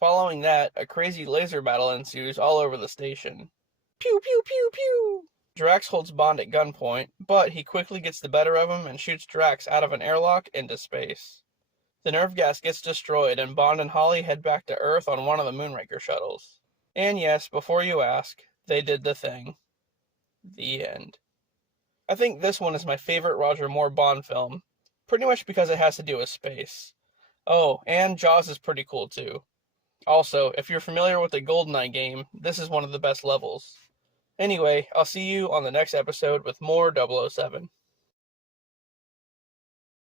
Following that, a crazy laser battle ensues all over the station. Pew pew pew pew! Drax holds Bond at gunpoint, but he quickly gets the better of him and shoots Drax out of an airlock into space. The nerve gas gets destroyed and Bond and Holly head back to Earth on one of the Moonraker shuttles. And yes, before you ask, they did the thing. The end. I think this one is my favorite Roger Moore Bond film, pretty much because it has to do with space. Oh, and Jaws is pretty cool too. Also, if you're familiar with the GoldenEye game, this is one of the best levels. Anyway, I'll see you on the next episode with more 007.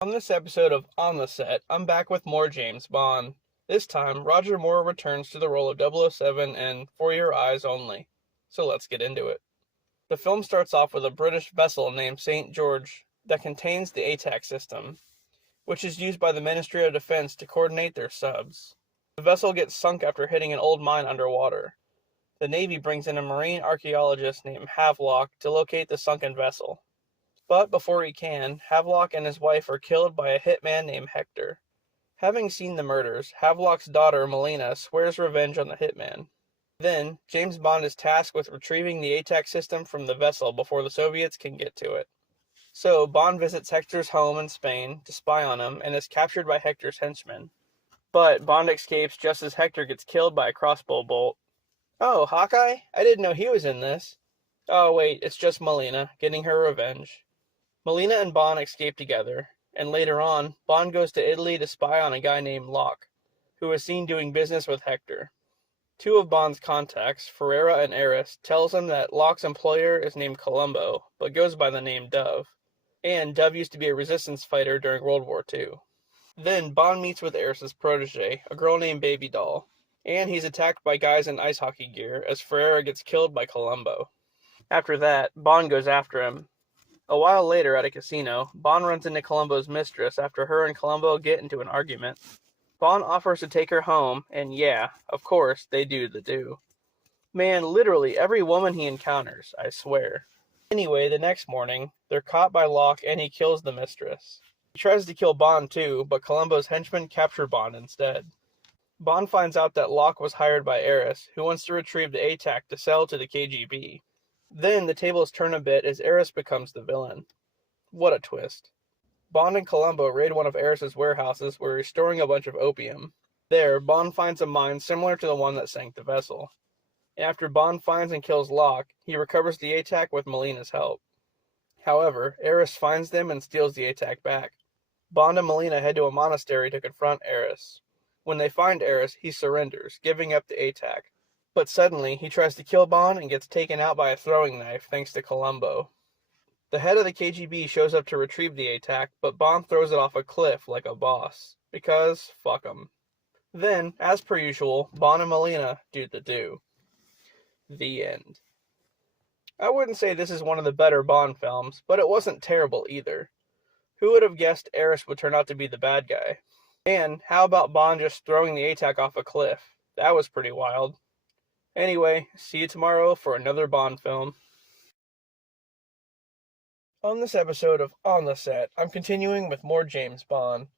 On this episode of On the Set, I'm back with more James Bond. This time, Roger Moore returns to the role of 007 in For Your Eyes Only. So let's get into it. The film starts off with a British vessel named St. George that contains the ATAC system, which is used by the Ministry of Defense to coordinate their subs. The vessel gets sunk after hitting an old mine underwater. The Navy brings in a marine archaeologist named Havelock to locate the sunken vessel. But before he can, Havelock and his wife are killed by a hitman named Hector. Having seen the murders, Havelock's daughter, Melina, swears revenge on the hitman. Then, James Bond is tasked with retrieving the ATAC system from the vessel before the Soviets can get to it. So, Bond visits Hector's home in Spain to spy on him and is captured by Hector's henchmen. But Bond escapes just as Hector gets killed by a crossbow bolt. Oh, Hawkeye? I didn't know he was in this. Oh wait, it's just Melina, getting her revenge. Melina and Bond escape together, and later on, Bond goes to Italy to spy on a guy named Locke, who is seen doing business with Hector. Two of Bond's contacts, Ferreira and Eris, tells him that Locke's employer is named Colombo, but goes by the name Dove, and Dove used to be a resistance fighter during World War II. Then Bond meets with Eris's protege, a girl named Baby Doll, and he's attacked by guys in ice hockey gear as Ferreira gets killed by Colombo. After that, Bond goes after him. A while later at a casino, Bond runs into Colombo's mistress after her and Colombo get into an argument. Bond offers to take her home, and yeah, of course, they do the do. Man, literally every woman he encounters, I swear. Anyway, the next morning, they're caught by Locke and he kills the mistress. He tries to kill Bond too, but Colombo's henchmen capture Bond instead. Bond finds out that Locke was hired by Eris, who wants to retrieve the ATAC to sell to the KGB. Then the tables turn a bit as Eris becomes the villain. What a twist. Bond and Colombo raid one of Eris's warehouses where he's storing a bunch of opium. There, Bond finds a mine similar to the one that sank the vessel. After Bond finds and kills Locke, he recovers the ATAC with Melina's help. However, Eris finds them and steals the ATAC back. Bond and Melina head to a monastery to confront Eris. When they find Eris, he surrenders, giving up the ATAC. But suddenly, he tries to kill Bond and gets taken out by a throwing knife thanks to Colombo. The head of the KGB shows up to retrieve the ATAC, but Bond throws it off a cliff like a boss. Because, fuck 'em. Then, as per usual, Bond and Melina do the do. The end. I wouldn't say this is one of the better Bond films, but it wasn't terrible either. Who would have guessed Eris would turn out to be the bad guy? And how about Bond just throwing the ATAC off a cliff? That was pretty wild. Anyway, see you tomorrow for another Bond film. On this episode of On the Set, I'm continuing with more James Bond.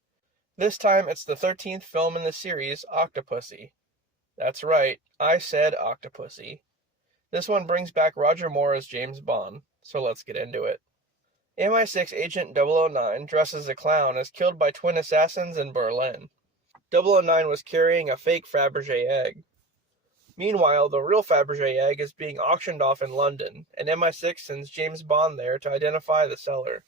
This time it's the 13th film in the series, Octopussy. That's right, I said Octopussy. This one brings back Roger Moore as James Bond, so let's get into it. MI6 agent 009, dressed as a clown, is killed by twin assassins in Berlin. 009 was carrying a fake Fabergé egg. Meanwhile, the real Fabergé egg is being auctioned off in London, and MI6 sends James Bond there to identify the seller.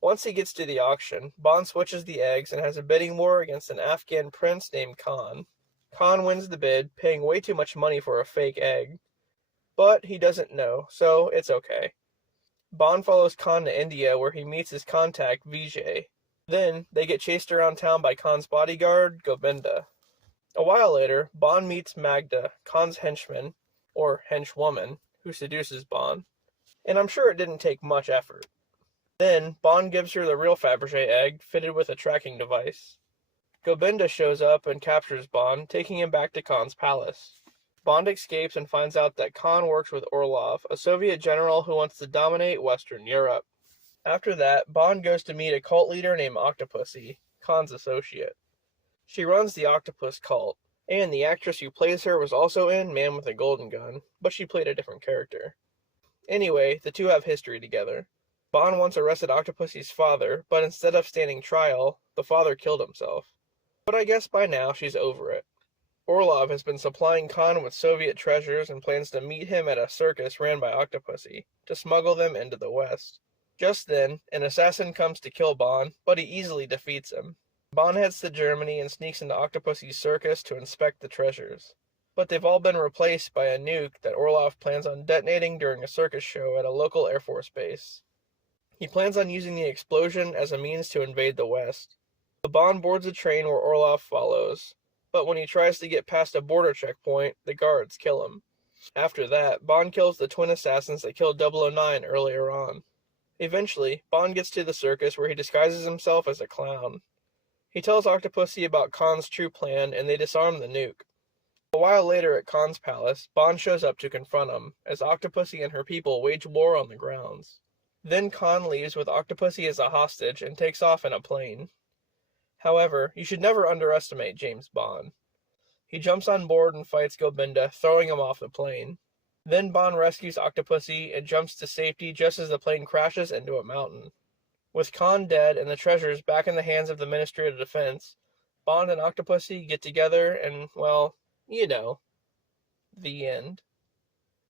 Once he gets to the auction, Bond switches the eggs and has a bidding war against an Afghan prince named Khan. Khan wins the bid, paying way too much money for a fake egg. But he doesn't know, so it's okay. Bond follows Khan to India where he meets his contact, Vijay. Then, they get chased around town by Khan's bodyguard, Govinda. A while later, Bond meets Magda, Khan's henchman, or henchwoman, who seduces Bond. And I'm sure it didn't take much effort. Then, Bond gives her the real Fabergé egg, fitted with a tracking device. Govinda shows up and captures Bond, taking him back to Khan's palace. Bond escapes and finds out that Khan works with Orlov, a Soviet general who wants to dominate Western Europe. After that, Bond goes to meet a cult leader named Octopussy, Khan's associate. She runs the Octopus cult, and the actress who plays her was also in Man with a Golden Gun, but she played a different character. Anyway, the two have history together. Bond once arrested Octopussy's father, but instead of standing trial, the father killed himself. But I guess by now she's over it. Orlov has been supplying Khan with Soviet treasures and plans to meet him at a circus ran by Octopussy, to smuggle them into the West. Just then, an assassin comes to kill Bond, but he easily defeats him. Bond heads to Germany and sneaks into Octopussy's circus to inspect the treasures. But they've all been replaced by a nuke that Orlov plans on detonating during a circus show at a local Air Force base. He plans on using the explosion as a means to invade the West. Bond boards a train where Orlov follows, but when he tries to get past a border checkpoint, the guards kill him. After that, Bond kills the twin assassins that killed 009 earlier on. Eventually, Bond gets to the circus where he disguises himself as a clown. He tells Octopussy about Khan's true plan and they disarm the nuke. A while later at Khan's palace, Bond shows up to confront him, as Octopussy and her people wage war on the grounds. Then Khan leaves with Octopussy as a hostage and takes off in a plane. However, you should never underestimate James Bond. He jumps on board and fights Gobinda, throwing him off the plane. Then Bond rescues Octopussy and jumps to safety just as the plane crashes into a mountain. With Khan dead and the treasures back in the hands of the Ministry of Defense, Bond and Octopussy get together and, well, you know, the end.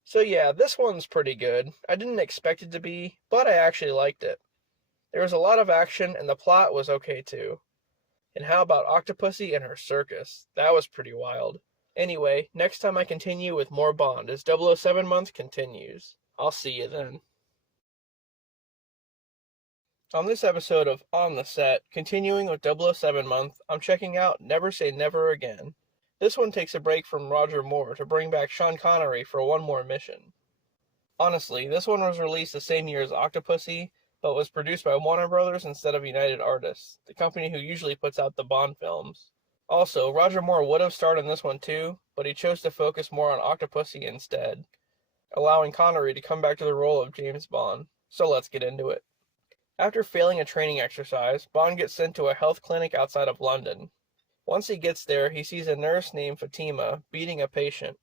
So yeah, this one's pretty good. I didn't expect it to be, but I actually liked it. There was a lot of action and the plot was okay too. And how about Octopussy and her circus? That was pretty wild. Anyway, next time I continue with more Bond as 007 month continues. I'll see you then. On this episode of On the Set, continuing with 007 month, I'm checking out Never Say Never Again. This one takes a break from Roger Moore to bring back Sean Connery for one more mission. Honestly, this one was released the same year as Octopussy, but was produced by Warner Brothers instead of United Artists, the company who usually puts out the Bond films. Also, Roger Moore would have starred in this one too, but he chose to focus more on Octopussy instead, allowing Connery to come back to the role of James Bond. So let's get into it. After failing a training exercise, Bond gets sent to a health clinic outside of London. Once he gets there, he sees a nurse named Fatima beating a patient,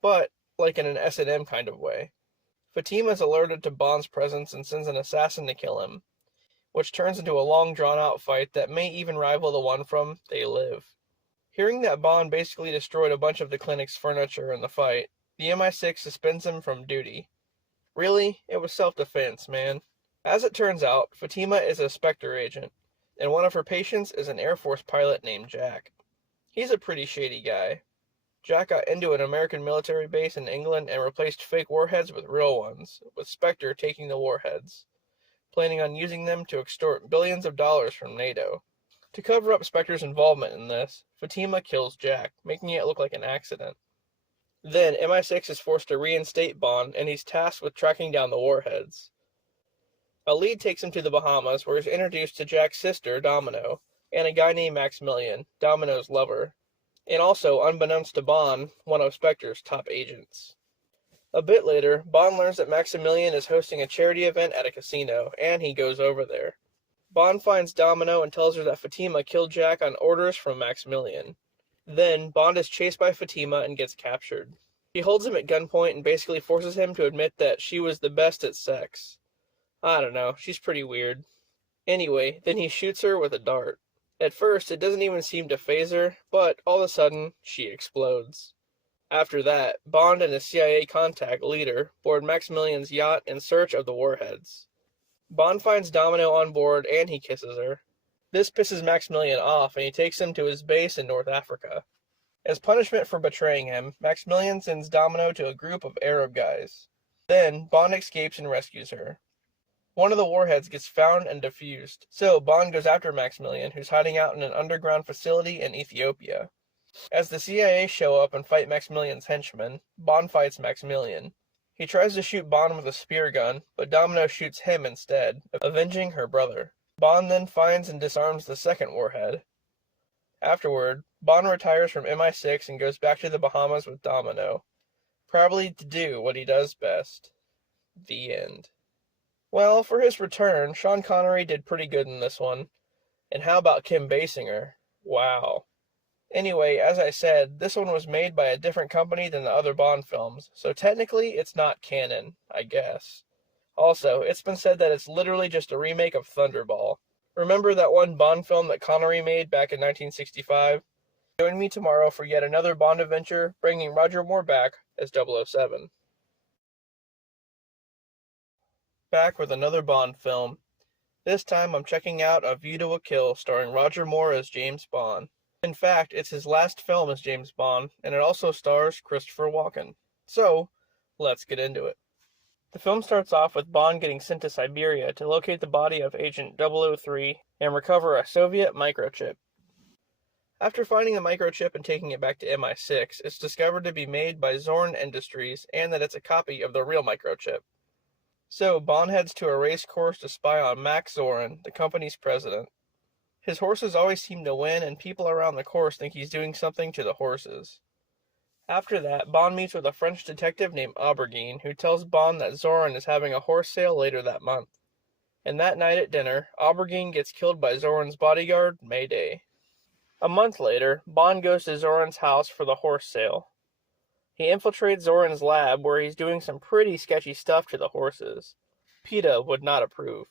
but like in an S&M kind of way. Fatima is alerted to Bond's presence and sends an assassin to kill him, which turns into a long drawn-out fight that may even rival the one from They Live. Hearing that Bond basically destroyed a bunch of the clinic's furniture in the fight, the MI6 suspends him from duty. Really? It was self-defense, man. As it turns out, Fatima is a Spectre agent, and one of her patients is an Air Force pilot named Jack. He's a pretty shady guy. Jack got into an American military base in England and replaced fake warheads with real ones, with Spectre taking the warheads, planning on using them to extort billions of dollars from NATO. To cover up Spectre's involvement in this, Fatima kills Jack, making it look like an accident. Then MI6 is forced to reinstate Bond, and he's tasked with tracking down the warheads. A lead takes him to the Bahamas, where he's introduced to Jack's sister, Domino, and a guy named Maximilian, Domino's lover, and also, unbeknownst to Bond, one of Spectre's top agents. A bit later, Bond learns that Maximilian is hosting a charity event at a casino, and he goes over there. Bond finds Domino and tells her that Fatima killed Jack on orders from Maximilian. Then, Bond is chased by Fatima and gets captured. She holds him at gunpoint and basically forces him to admit that she was the best at sex. I don't know, she's pretty weird. Anyway, then he shoots her with a dart. At first, it doesn't even seem to faze her, but all of a sudden, she explodes. After that, Bond and his CIA contact, Leader, board Maximilian's yacht in search of the warheads. Bond finds Domino on board and he kisses her. This pisses Maximilian off and he takes him to his base in North Africa. As punishment for betraying him, Maximilian sends Domino to a group of Arab guys. Then, Bond escapes and rescues her. One of the warheads gets found and defused, so Bond goes after Maximilian, who's hiding out in an underground facility in Ethiopia. As the CIA show up and fight Maximilian's henchmen, Bond fights Maximilian. He tries to shoot Bond with a spear gun, but Domino shoots him instead, avenging her brother. Bond then finds and disarms the second warhead. Afterward, Bond retires from MI6 and goes back to the Bahamas with Domino, probably to do what he does best. The end. Well, for his return, Sean Connery did pretty good in this one. And how about Kim Basinger? Wow. Anyway, as I said, this one was made by a different company than the other Bond films, so technically it's not canon, I guess. Also, it's been said that it's literally just a remake of Thunderball. Remember that one Bond film that Connery made back in 1965? Join me tomorrow for yet another Bond adventure, bringing Roger Moore back as 007. Back with another Bond film. This time I'm checking out A View to a Kill starring Roger Moore as James Bond. In fact, it's his last film as James Bond, and it also stars Christopher Walken. So, let's get into it. The film starts off with Bond getting sent to Siberia to locate the body of Agent 003 and recover a Soviet microchip. After finding the microchip and taking it back to MI6, it's discovered to be made by Zorn Industries and that it's a copy of the real microchip. So Bond heads to a race course to spy on Max Zorin, the company's president. His horses always seem to win, and people around the course think he's doing something to the horses. After that, Bond meets with a French detective named Aubergine, who tells Bond that Zorin is having a horse sale later that month. And that night at dinner, Aubergine gets killed by Zorin's bodyguard, Mayday. A month later, Bond goes to Zorin's house for the horse sale. He infiltrates Zorin's lab, where he's doing some pretty sketchy stuff to the horses. PETA would not approve.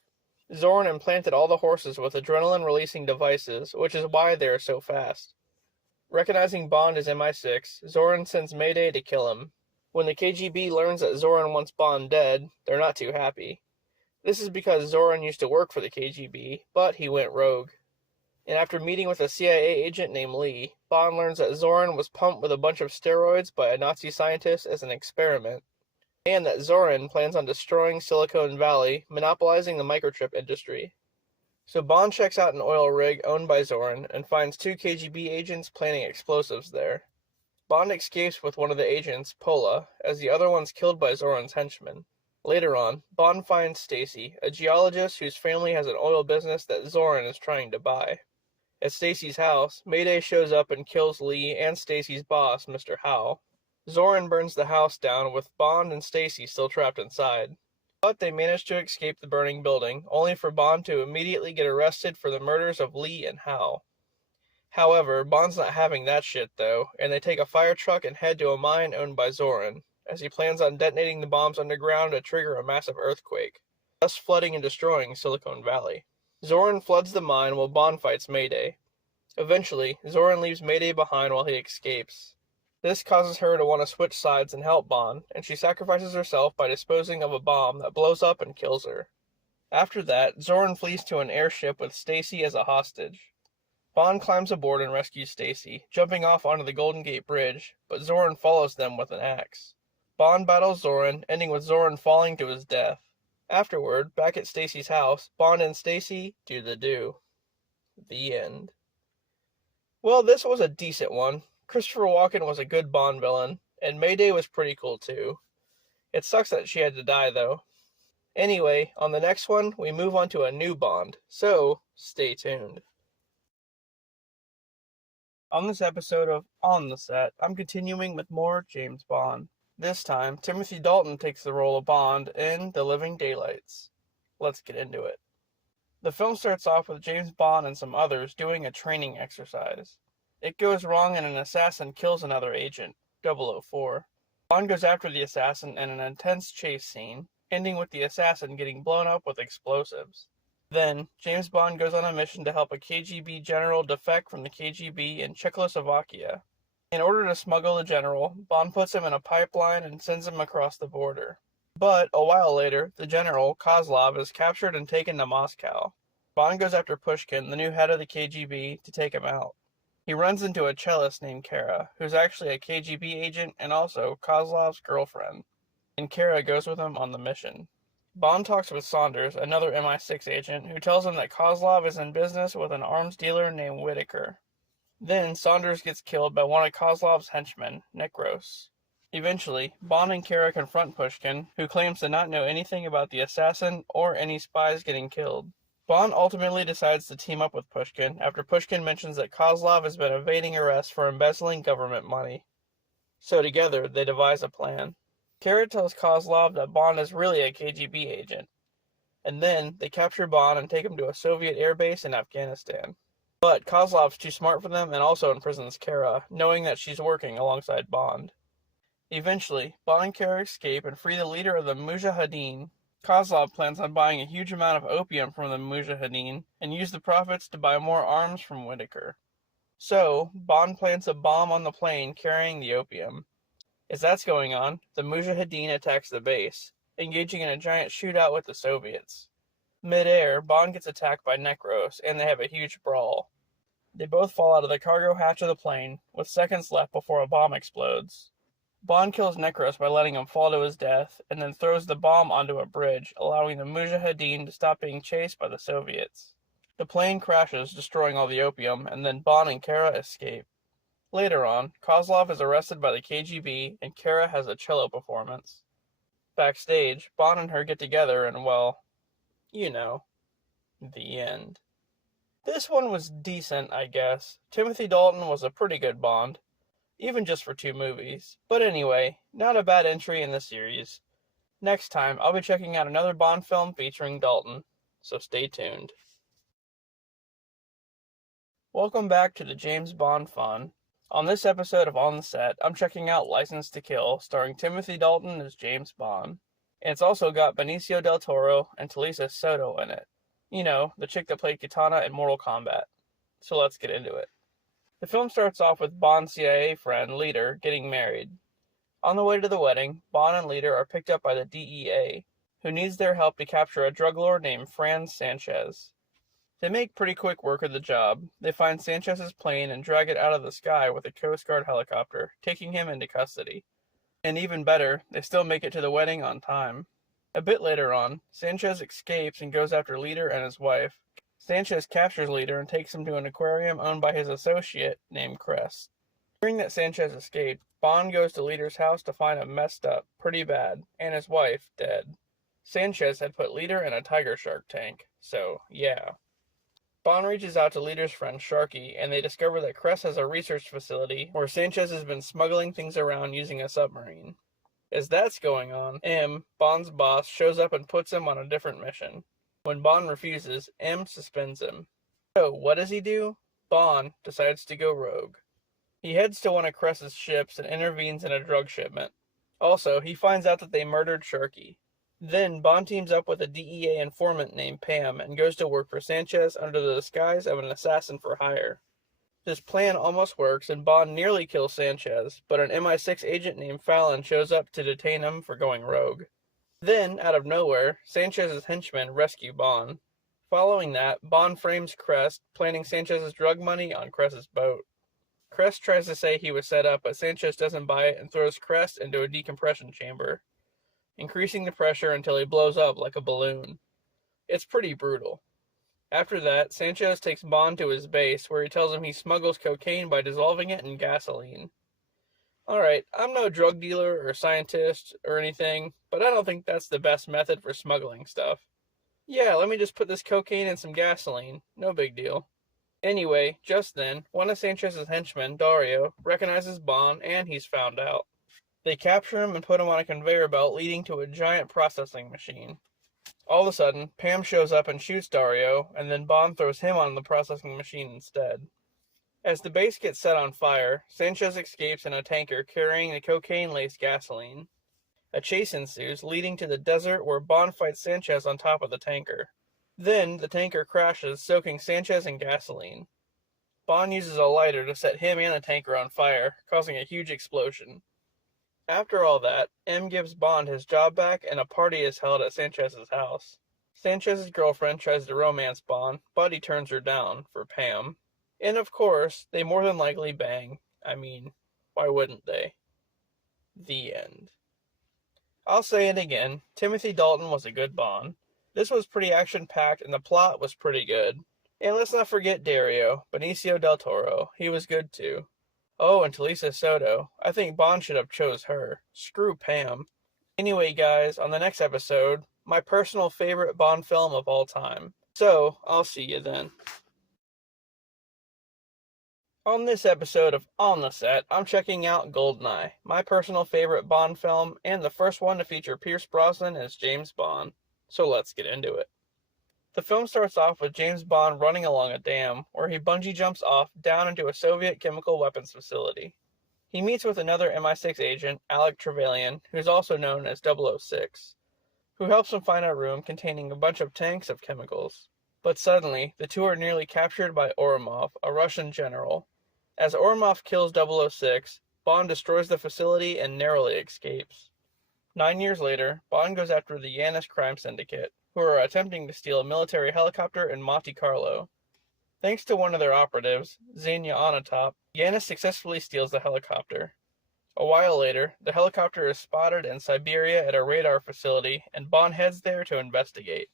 Zorin implanted all the horses with adrenaline-releasing devices, which is why they are so fast. Recognizing Bond as MI6, Zorin sends Mayday to kill him. When the KGB learns that Zorin wants Bond dead, they're not too happy. This is because Zorin used to work for the KGB, but he went rogue. And after meeting with a CIA agent named Lee, Bond learns that Zorin was pumped with a bunch of steroids by a Nazi scientist as an experiment, and that Zorin plans on destroying Silicon Valley, monopolizing the microchip industry. So Bond checks out an oil rig owned by Zorin and finds 2 KGB agents planting explosives there. Bond escapes with one of the agents, Pola, as the other one's killed by Zorin's henchmen. Later on, Bond finds Stacy, a geologist whose family has an oil business that Zorin is trying to buy. At Stacy's house, Mayday shows up and kills Lee and Stacy's boss, Mr. Howe. Zorin burns the house down with Bond and Stacy still trapped inside. But they manage to escape the burning building, only for Bond to immediately get arrested for the murders of Lee and Howe. However, Bond's not having that shit though, and they take a fire truck and head to a mine owned by Zorin, as he plans on detonating the bombs underground to trigger a massive earthquake, thus flooding and destroying Silicon Valley. Zorin floods the mine while Bond fights Mayday. Eventually, Zorin leaves Mayday behind while he escapes. This causes her to want to switch sides and help Bond, and she sacrifices herself by disposing of a bomb that blows up and kills her. After that, Zorin flees to an airship with Stacy as a hostage. Bond climbs aboard and rescues Stacy, jumping off onto the Golden Gate Bridge, but Zorin follows them with an axe. Bond battles Zorin, ending with Zorin falling to his death. Afterward, back at Stacy's house, Bond and Stacy do the do. The end. Well, this was a decent one. Christopher Walken was a good Bond villain, and Mayday was pretty cool too. It sucks that she had to die though. Anyway, on the next one, we move on to a new Bond, so stay tuned. On this episode of On the Set, I'm continuing with more James Bond. This time, Timothy Dalton takes the role of Bond in The Living Daylights. Let's get into it. The film starts off with James Bond and some others doing a training exercise. It goes wrong and an assassin kills another agent, 004. Bond goes after the assassin in an intense chase scene, ending with the assassin getting blown up with explosives. Then, James Bond goes on a mission to help a KGB general defect from the KGB in Czechoslovakia. In order to smuggle the general, Bond puts him in a pipeline and sends him across the border. But, a while later, the general, Kozlov, is captured and taken to Moscow. Bond goes after Pushkin, the new head of the KGB, to take him out. He runs into a cellist named Kara, who's actually a KGB agent and also Kozlov's girlfriend, and Kara goes with him on the mission. Bond talks with Saunders, another MI6 agent, who tells him that Kozlov is in business with an arms dealer named Whitaker. Then Saunders gets killed by one of Kozlov's henchmen, Nekros. Eventually, Bond and Kara confront Pushkin, who claims to not know anything about the assassin or any spies getting killed. Bond ultimately decides to team up with Pushkin after Pushkin mentions that Kozlov has been evading arrest for embezzling government money. So together, they devise a plan. Kara tells Kozlov that Bond is really a KGB agent, and then they capture Bond and take him to a Soviet airbase in Afghanistan. But Kozlov's too smart for them and also imprisons Kara, knowing that she's working alongside Bond. Eventually, Bond and Kara escape and free the leader of the Mujahideen. Kozlov plans on buying a huge amount of opium from the Mujahideen and use the profits to buy more arms from Whitaker. So, Bond plants a bomb on the plane carrying the opium. As that's going on, the Mujahideen attacks the base, engaging in a giant shootout with the Soviets. Mid-air, Bond gets attacked by Nekros, and they have a huge brawl. They both fall out of the cargo hatch of the plane, with seconds left before a bomb explodes. Bond kills Necros by letting him fall to his death, and then throws the bomb onto a bridge, allowing the Mujahideen to stop being chased by the Soviets. The plane crashes, destroying all the opium, and then Bond and Kara escape. Later on, Kozlov is arrested by the KGB, and Kara has a cello performance. Backstage, Bond and her get together and, well, you know, the end. This one was decent, I guess. Timothy Dalton was a pretty good Bond, even just for 2 movies. But anyway, not a bad entry in the series. Next time, I'll be checking out another Bond film featuring Dalton, so stay tuned. Welcome back to the James Bond fun. On this episode of On the Set, I'm checking out License to Kill, starring Timothy Dalton as James Bond. And it's also got Benicio del Toro and Talisa Soto in it. You know, the chick that played Kitana in Mortal Kombat. So let's get into it. The film starts off with Bond's CIA friend, Leader, getting married. On the way to the wedding, Bond and Leader are picked up by the DEA, who needs their help to capture a drug lord named Franz Sanchez. They make pretty quick work of the job. They find Sanchez's plane and drag it out of the sky with a Coast Guard helicopter, taking him into custody. And even better, they still make it to the wedding on time. A bit later on, Sanchez escapes and goes after Leader and his wife. Sanchez captures Leader and takes him to an aquarium owned by his associate named Crest. Hearing that Sanchez escaped, Bond goes to Leader's house to find him messed up, pretty bad, and his wife dead. Sanchez had put Leader in a tiger shark tank, so yeah. Bond reaches out to Leader's friend Sharky, and they discover that Crest has a research facility where Sanchez has been smuggling things around using a submarine. As that's going on, M, Bond's boss, shows up and puts him on a different mission. When Bond refuses, M suspends him. So, what does he do? Bond decides to go rogue. He heads to one of Crest's ships and intervenes in a drug shipment. Also, he finds out that they murdered Sharky. Then, Bond teams up with a DEA informant named Pam and goes to work for Sanchez under the disguise of an assassin for hire. This plan almost works, and Bond nearly kills Sanchez, but an MI6 agent named Fallon shows up to detain him for going rogue. Then, out of nowhere, Sanchez's henchmen rescue Bond. Following that, Bond frames Crest, planting Sanchez's drug money on Crest's boat. Crest tries to say he was set up, but Sanchez doesn't buy it and throws Crest into a decompression chamber, increasing the pressure until he blows up like a balloon. It's pretty brutal. After that, Sanchez takes Bond to his base, where he tells him he smuggles cocaine by dissolving it in gasoline. Alright, I'm no drug dealer or scientist or anything, but I don't think that's the best method for smuggling stuff. Yeah, let me just put this cocaine in some gasoline. No big deal. Anyway, just then, one of Sanchez's henchmen, Dario, recognizes Bond, and he's found out. They capture him and put him on a conveyor belt leading to a giant processing machine. All of a sudden, Pam shows up and shoots Dario, and then Bond throws him on the processing machine instead. As the base gets set on fire, Sanchez escapes in a tanker carrying the cocaine-laced gasoline. A chase ensues, leading to the desert where Bond fights Sanchez on top of the tanker. Then, the tanker crashes, soaking Sanchez in gasoline. Bond uses a lighter to set him and the tanker on fire, causing a huge explosion. After all that, M gives Bond his job back and a party is held at Sanchez's house. Sanchez's girlfriend tries to romance Bond, but he turns her down for Pam. And of course, they more than likely bang. I mean, why wouldn't they? The end. I'll say it again, Timothy Dalton was a good Bond. This was pretty action-packed and the plot was pretty good. And let's not forget Dario, Benicio del Toro, he was good too. Oh, and Talisa Soto. I think Bond should have chose her. Screw Pam. Anyway, guys, on the next episode, my personal favorite Bond film of all time. So, I'll see you then. On this episode of On the Set, I'm checking out GoldenEye, my personal favorite Bond film, and the first one to feature Pierce Brosnan as James Bond. So let's get into it. The film starts off with James Bond running along a dam, where he bungee jumps off down into a Soviet chemical weapons facility. He meets with another MI6 agent, Alec Trevelyan, who's also known as 006, who helps him find a room containing a bunch of tanks of chemicals. But suddenly, the two are nearly captured by Ourumov, a Russian general. As Ourumov kills 006, Bond destroys the facility and narrowly escapes. 9 years later, Bond goes after the Yanis crime syndicate, who are attempting to steal a military helicopter in Monte Carlo. Thanks to one of their operatives, Xenia Onatop, Yanis successfully steals the helicopter. A while later, the helicopter is spotted in Siberia at a radar facility, and Bond heads there to investigate.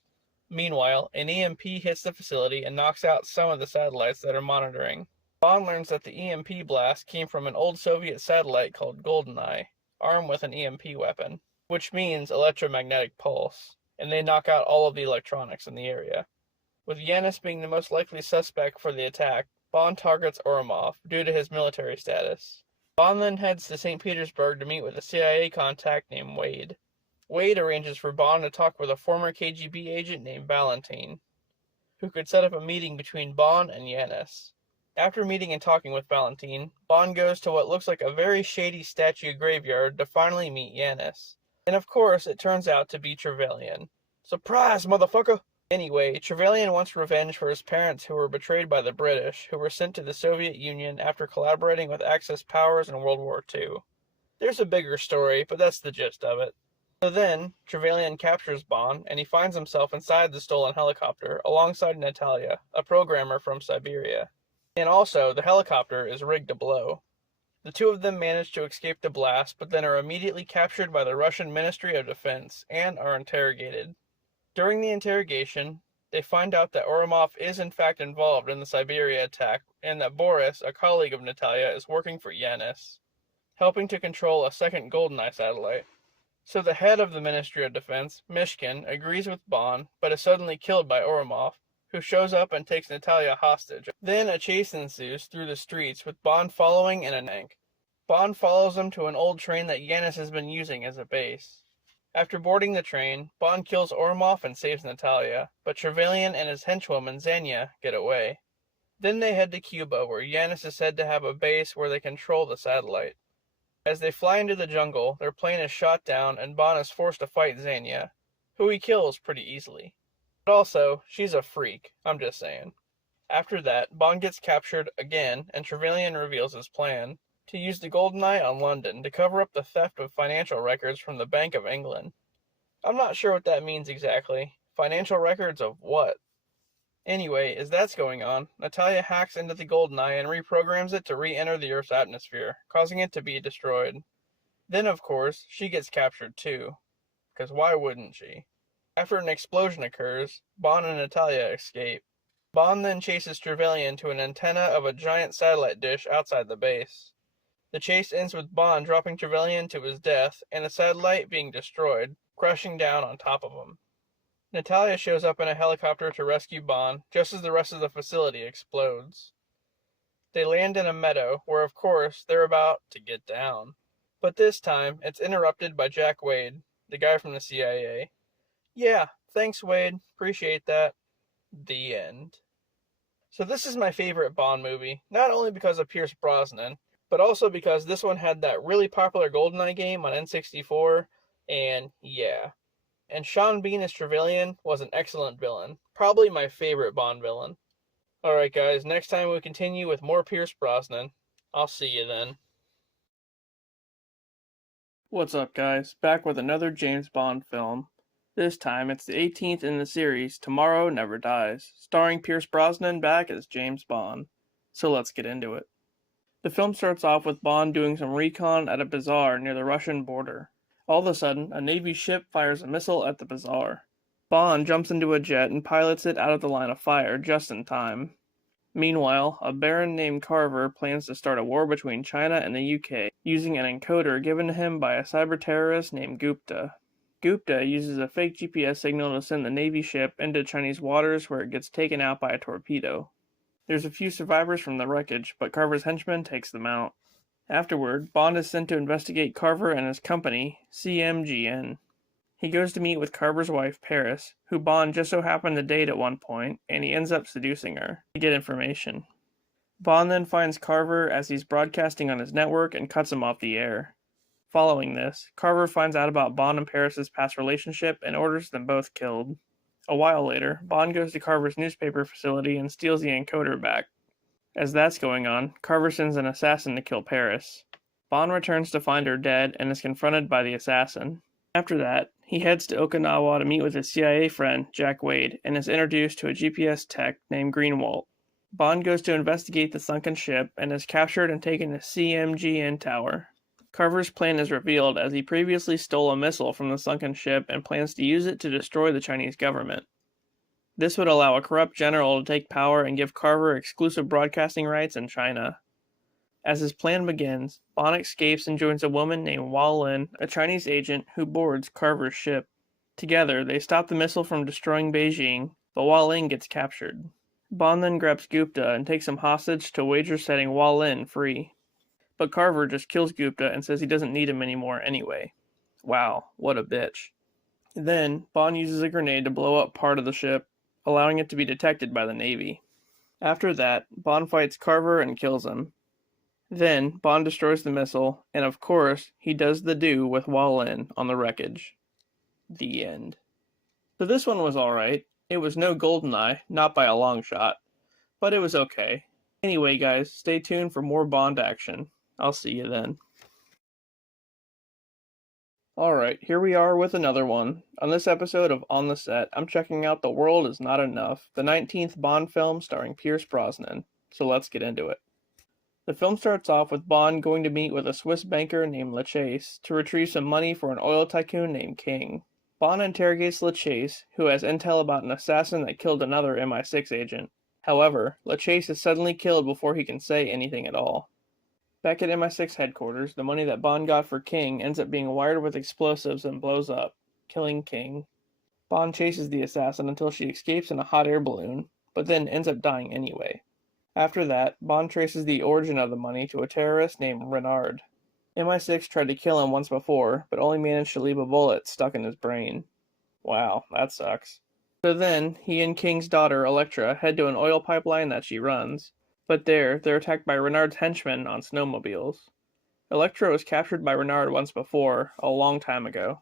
Meanwhile, an EMP hits the facility and knocks out some of the satellites that are monitoring. Bond learns that the EMP blast came from an old Soviet satellite called GoldenEye, armed with an EMP weapon, which means electromagnetic pulse, and they knock out all of the electronics in the area. With Yanis being the most likely suspect for the attack, Bond targets Oromov due to his military status. Bond then heads to St. Petersburg to meet with a CIA contact named Wade. Wade arranges for Bond to talk with a former KGB agent named Valentine, who could set up a meeting between Bond and Yanis. After meeting and talking with Valentine, Bond goes to what looks like a very shady statue graveyard to finally meet Yanis. And of course, it turns out to be Trevelyan. Surprise, motherfucker! Anyway, Trevelyan wants revenge for his parents who were betrayed by the British, who were sent to the Soviet Union after collaborating with Axis powers in World War II. There's a bigger story, but that's the gist of it. So then, Trevelyan captures Bond, and he finds himself inside the stolen helicopter, alongside Natalia, a programmer from Siberia. And also, the helicopter is rigged to blow. The two of them manage to escape the blast, but then are immediately captured by the Russian Ministry of Defense, and are interrogated. During the interrogation, they find out that Oromov is in fact involved in the Siberia attack, and that Boris, a colleague of Natalia, is working for Yanis, helping to control a second GoldenEye satellite. So the head of the Ministry of Defense, Mishkin, agrees with Bond, but is suddenly killed by Oromov, who shows up and takes Natalia hostage. Then a chase ensues through the streets, with Bond following in a tank. Bond follows them to an old train that Yanis has been using as a base. After boarding the train, Bond kills Oromov and saves Natalia, but Trevelyan and his henchwoman Xenia get away. Then they head to Cuba, where Yanis is said to have a base where they control the satellite. As they fly into the jungle, their plane is shot down and Bond is forced to fight Xenia, who he kills pretty easily. But also, she's a freak, I'm just saying. After that, Bond gets captured again, and Trevelyan reveals his plan to use the GoldenEye on London to cover up the theft of financial records from the Bank of England. I'm not sure what that means exactly. Financial records of what? Anyway, as that's going on, Natalia hacks into the GoldenEye and reprograms it to re-enter the Earth's atmosphere, causing it to be destroyed. Then, of course, she gets captured too. Because why wouldn't she? After an explosion occurs, Bond and Natalia escape. Bond then chases Trevelyan to an antenna of a giant satellite dish outside the base. The chase ends with Bond dropping Trevelyan to his death, and the satellite being destroyed, crashing down on top of him. Natalia shows up in a helicopter to rescue Bond, just as the rest of the facility explodes. They land in a meadow, where of course, they're about to get down. But this time, it's interrupted by Jack Wade, the guy from the CIA. Yeah, thanks Wade, appreciate that. The end. So this is my favorite Bond movie, not only because of Pierce Brosnan, but also because this one had that really popular GoldenEye game on N64, and yeah. And Sean Bean as Trevelyan was an excellent villain, probably my favorite Bond villain. Alright guys, next time we continue with more Pierce Brosnan. I'll see you then. What's up guys, back with another James Bond film. This time it's the 18th in the series, Tomorrow Never Dies, starring Pierce Brosnan back as James Bond. So let's get into it. The film starts off with Bond doing some recon at a bazaar near the Russian border. All of a sudden, a Navy ship fires a missile at the bazaar. Bond jumps into a jet and pilots it out of the line of fire just in time. Meanwhile, a baron named Carver plans to start a war between China and the UK, using an encoder given to him by a cyber-terrorist named Gupta. Gupta uses a fake GPS signal to send the Navy ship into Chinese waters where it gets taken out by a torpedo. There's a few survivors from the wreckage, but Carver's henchman takes them out. Afterward, Bond is sent to investigate Carver and his company, CMGN. He goes to meet with Carver's wife, Paris, who Bond just so happened to date at one point, and he ends up seducing her to get information. Bond then finds Carver as he's broadcasting on his network and cuts him off the air. Following this, Carver finds out about Bond and Paris' past relationship and orders them both killed. A while later, Bond goes to Carver's newspaper facility and steals the encoder back. As that's going on, Carver sends an assassin to kill Paris. Bond returns to find her dead and is confronted by the assassin. After that, he heads to Okinawa to meet with his CIA friend, Jack Wade, and is introduced to a GPS tech named Greenwalt. Bond goes to investigate the sunken ship and is captured and taken to CMGN Tower. Carver's plan is revealed as he previously stole a missile from the sunken ship and plans to use it to destroy the Chinese government. This would allow a corrupt general to take power and give Carver exclusive broadcasting rights in China. As his plan begins, Bond escapes and joins a woman named Wah Lin, a Chinese agent who boards Carver's ship. Together, they stop the missile from destroying Beijing, but Wah Lin gets captured. Bond then grabs Gupta and takes him hostage to wager setting Wah Lin free. But Carver just kills Gupta and says he doesn't need him anymore anyway. Wow, what a bitch. Then, Bond uses a grenade to blow up part of the ship, allowing it to be detected by the Navy. After that, Bond fights Carver and kills him. Then, Bond destroys the missile, and of course, he does the do with Wah Lin on the wreckage. The end. So this one was alright. It was no GoldenEye, not by a long shot, but it was okay. Anyway guys, stay tuned for more Bond action. I'll see you then. Alright, here we are with another one. On this episode of On the Set, I'm checking out The World Is Not Enough, the 19th Bond film starring Pierce Brosnan. So let's get into it. The film starts off with Bond going to meet with a Swiss banker named LaChase to retrieve some money for an oil tycoon named King. Bond interrogates LaChase, who has intel about an assassin that killed another MI6 agent. However, LaChase is suddenly killed before he can say anything at all. Back at MI6 headquarters, the money that Bond got for King ends up being wired with explosives and blows up, killing King. Bond chases the assassin until she escapes in a hot air balloon, but then ends up dying anyway. After that, Bond traces the origin of the money to a terrorist named Renard. MI6 tried to kill him once before, but only managed to leave a bullet stuck in his brain. Wow, that sucks. So then, he and King's daughter, Elektra, head to an oil pipeline that she runs. But they're attacked by Renard's henchmen on snowmobiles. Elektra was captured by Renard once before, a long time ago.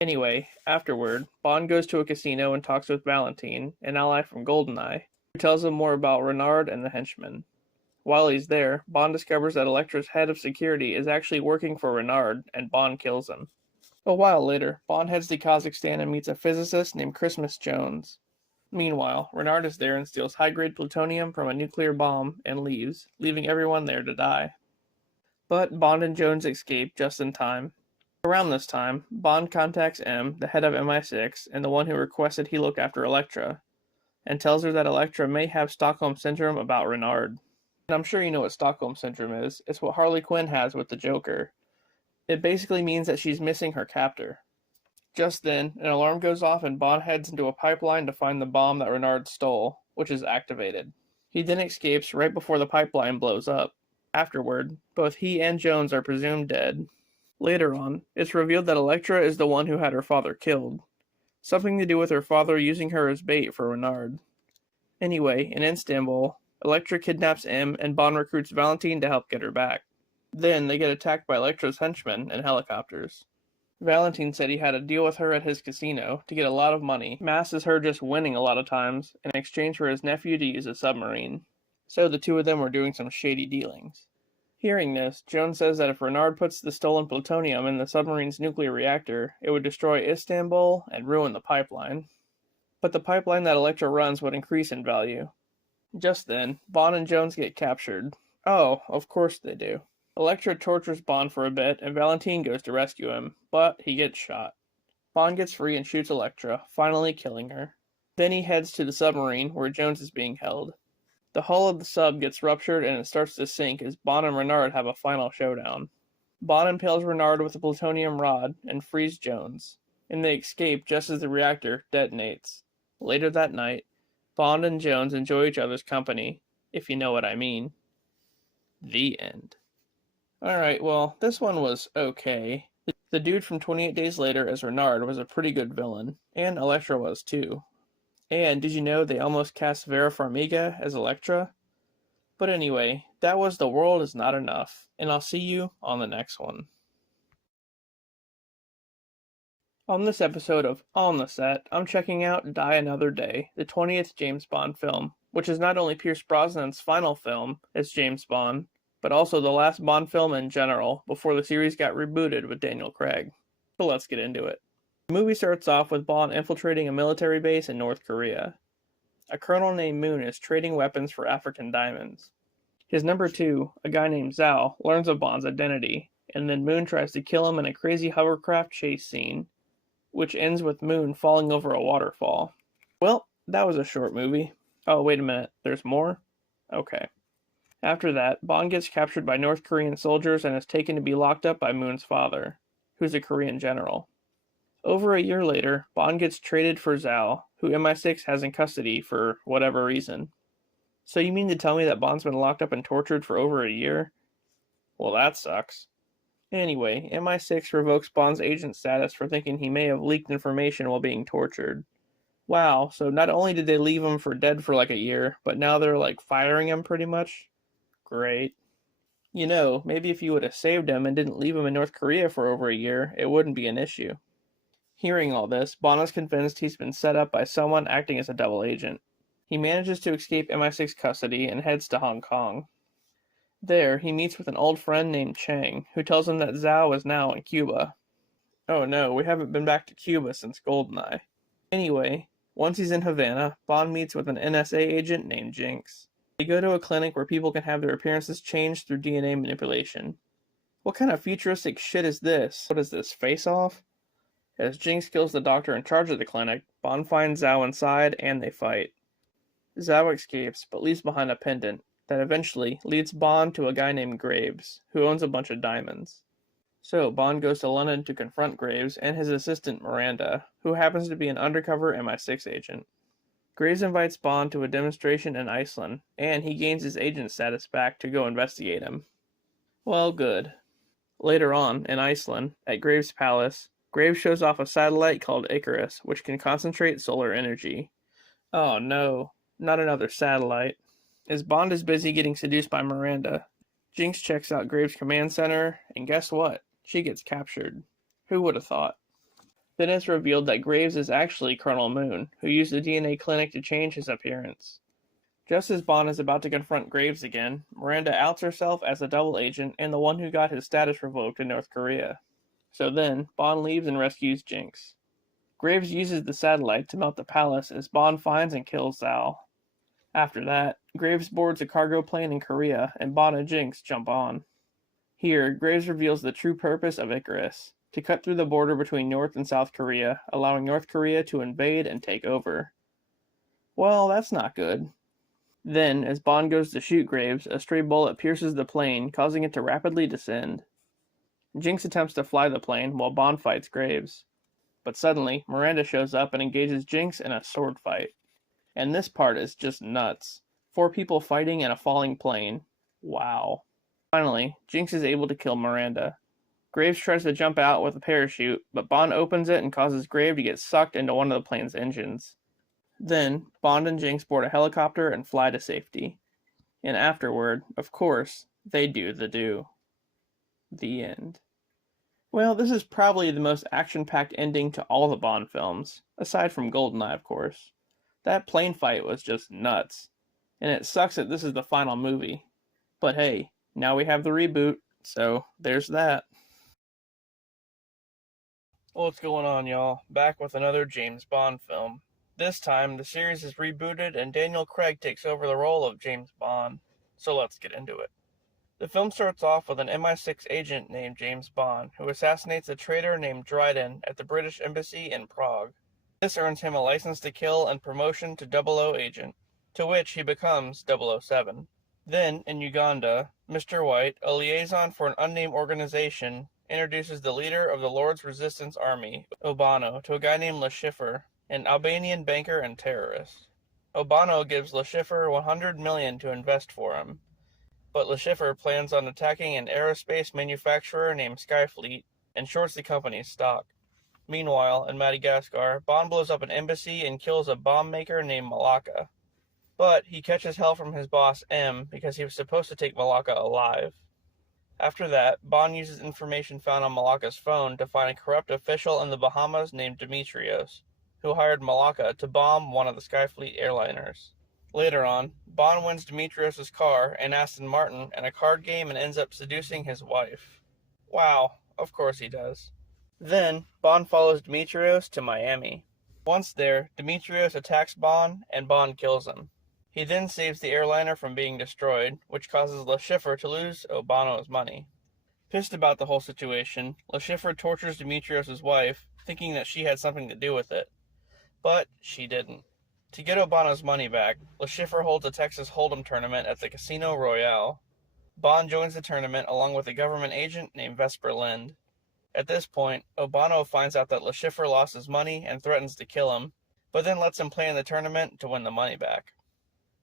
Anyway, afterward, Bond goes to a casino and talks with Valentine, an ally from GoldenEye, who tells him more about Renard and the henchmen. While he's there, Bond discovers that Elektra's head of security is actually working for Renard, and Bond kills him. A while later, Bond heads to Kazakhstan and meets a physicist named Christmas Jones. Meanwhile, Renard is there and steals high-grade plutonium from a nuclear bomb and leaves, leaving everyone there to die. But Bond and Jones escape just in time. Around this time, Bond contacts M, the head of MI6, and the one who requested he look after Elektra, and tells her that Elektra may have Stockholm Syndrome about Renard. And I'm sure you know what Stockholm Syndrome is. It's what Harley Quinn has with the Joker. It basically means that she's missing her captor. Just then, an alarm goes off and Bond heads into a pipeline to find the bomb that Renard stole, which is activated. He then escapes right before the pipeline blows up. Afterward, both he and Jones are presumed dead. Later on, it's revealed that Elektra is the one who had her father killed. Something to do with her father using her as bait for Renard. Anyway, in Istanbul, Elektra kidnaps M and Bond recruits Valentine to help get her back. Then they get attacked by Elektra's henchmen and helicopters. Valentine said he had a deal with her at his casino to get a lot of money, masked as her just winning a lot of times, in exchange for his nephew to use a submarine. So the two of them were doing some shady dealings. Hearing this, Jones says that if Renard puts the stolen plutonium in the submarine's nuclear reactor, it would destroy Istanbul and ruin the pipeline. But the pipeline that Elektra runs would increase in value. Just then, Bond and Jones get captured. Oh, of course they do. Elektra tortures Bond for a bit, and Valentine goes to rescue him, but he gets shot. Bond gets free and shoots Elektra, finally killing her. Then he heads to the submarine, where Jones is being held. The hull of the sub gets ruptured and it starts to sink as Bond and Renard have a final showdown. Bond impales Renard with a plutonium rod and frees Jones, and they escape just as the reactor detonates. Later that night, Bond and Jones enjoy each other's company, if you know what I mean. The end. Alright, well, this one was okay. The dude from 28 Days Later as Renard was a pretty good villain, and Elektra was too. And did you know they almost cast Vera Farmiga as Elektra? But anyway, that was The World Is Not Enough, and I'll see you on the next one. On this episode of On the Set, I'm checking out Die Another Day, the 20th James Bond film, which is not only Pierce Brosnan's final film as James Bond, but also the last Bond film in general before the series got rebooted with Daniel Craig. So let's get into it. The movie starts off with Bond infiltrating a military base in North Korea. A colonel named Moon is trading weapons for African diamonds. His number 2, a guy named Zhao, learns of Bond's identity, and then Moon tries to kill him in a crazy hovercraft chase scene, which ends with Moon falling over a waterfall. Well, that was a short movie. Oh, wait a minute, there's more? Okay. After that, Bond gets captured by North Korean soldiers and is taken to be locked up by Moon's father, who's a Korean general. Over a year later, Bond gets traded for Zhao, who MI6 has in custody for whatever reason. So you mean to tell me that Bond's been locked up and tortured for over a year? Well, that sucks. Anyway, MI6 revokes Bond's agent status for thinking he may have leaked information while being tortured. Wow, so not only did they leave him for dead for like a year, but now they're like firing him pretty much? Great. You know, maybe if you would have saved him and didn't leave him in North Korea for over a year, it wouldn't be an issue. Hearing all this, Bond is convinced he's been set up by someone acting as a double agent. He manages to escape MI6 custody and heads to Hong Kong. There, he meets with an old friend named Chang, who tells him that Zhao is now in Cuba. Oh no, we haven't been back to Cuba since GoldenEye. Anyway, once he's in Havana, Bond meets with an NSA agent named Jinx. They go to a clinic where people can have their appearances changed through DNA manipulation. What kind of futuristic shit is this? What is this, Face Off? As Jinx kills the doctor in charge of the clinic, Bond finds Zhao inside and they fight. Zhao escapes, but leaves behind a pendant that eventually leads Bond to a guy named Graves, who owns a bunch of diamonds. So Bond goes to London to confront Graves and his assistant Miranda, who happens to be an undercover MI6 agent. Graves invites Bond to a demonstration in Iceland, and he gains his agent status back to go investigate him. Well, good. Later on, in Iceland, at Graves' palace, Graves shows off a satellite called Icarus, which can concentrate solar energy. Oh no, not another satellite. As Bond is busy getting seduced by Miranda, Jinx checks out Graves' command center, and guess what? She gets captured. Who would have thought? Then it's revealed that Graves is actually Colonel Moon, who used the DNA clinic to change his appearance. Just as Bond is about to confront Graves again, Miranda outs herself as a double agent and the one who got his status revoked in North Korea. So then, Bond leaves and rescues Jinx. Graves uses the satellite to melt the palace as Bond finds and kills Zhao. After that, Graves boards a cargo plane in Korea and Bond and Jinx jump on. Here, Graves reveals the true purpose of Icarus, to cut through the border between North and South Korea, allowing North Korea to invade and take over. Well, that's not good. Then, as Bond goes to shoot Graves, a stray bullet pierces the plane, causing it to rapidly descend. Jinx attempts to fly the plane while Bond fights Graves. But suddenly, Miranda shows up and engages Jinx in a sword fight. And this part is just nuts. 4 people fighting in a falling plane. Wow. Finally, Jinx is able to kill Miranda. Graves tries to jump out with a parachute, but Bond opens it and causes Graves to get sucked into one of the plane's engines. Then, Bond and Jinx board a helicopter and fly to safety. And afterward, of course, they do the do. The end. Well, this is probably the most action-packed ending to all the Bond films, aside from GoldenEye, of course. That plane fight was just nuts. And it sucks that this is the final movie. But hey, now we have the reboot, so there's that. What's going on, y'all? Back with another James Bond film. This time, the series is rebooted and Daniel Craig takes over the role of James Bond. So let's get into it. The film starts off with an MI6 agent named James Bond, who assassinates a traitor named Dryden at the British Embassy in Prague. This earns him a license to kill and promotion to 00 agent, to which he becomes 007. Then, in Uganda, Mr. White, a liaison for an unnamed organization, introduces the leader of the Lord's Resistance Army, Obano, to a guy named Le Chiffre, an Albanian banker and terrorist. Obano gives Le Chiffre $100 million to invest for him, but Le Chiffre plans on attacking an aerospace manufacturer named Skyfleet and shorts the company's stock. Meanwhile, in Madagascar, Bond blows up an embassy and kills a bomb maker named Malacca. But he catches hell from his boss M because he was supposed to take Malacca alive. After that, Bond uses information found on Malacca's phone to find a corrupt official in the Bahamas named Demetrios, who hired Malacca to bomb one of the Skyfleet airliners. Later on, Bond wins Demetrios' car and Aston Martin in a card game and ends up seducing his wife. Wow, of course he does. Then, Bond follows Demetrios to Miami. Once there, Demetrios attacks Bond, and Bond kills him. He then saves the airliner from being destroyed, which causes Le Chiffre to lose Obano's money. Pissed about the whole situation, LeChiffre tortures Demetrios' wife, thinking that she had something to do with it. But she didn't. To get O'Bonnell's money back, LeChiffre holds a Texas Hold'em tournament at the Casino Royale. Bond joins the tournament along with a government agent named Vesper Lind. At this point, O'Bonnell finds out that LeChiffre lost his money and threatens to kill him, but then lets him play in the tournament to win the money back.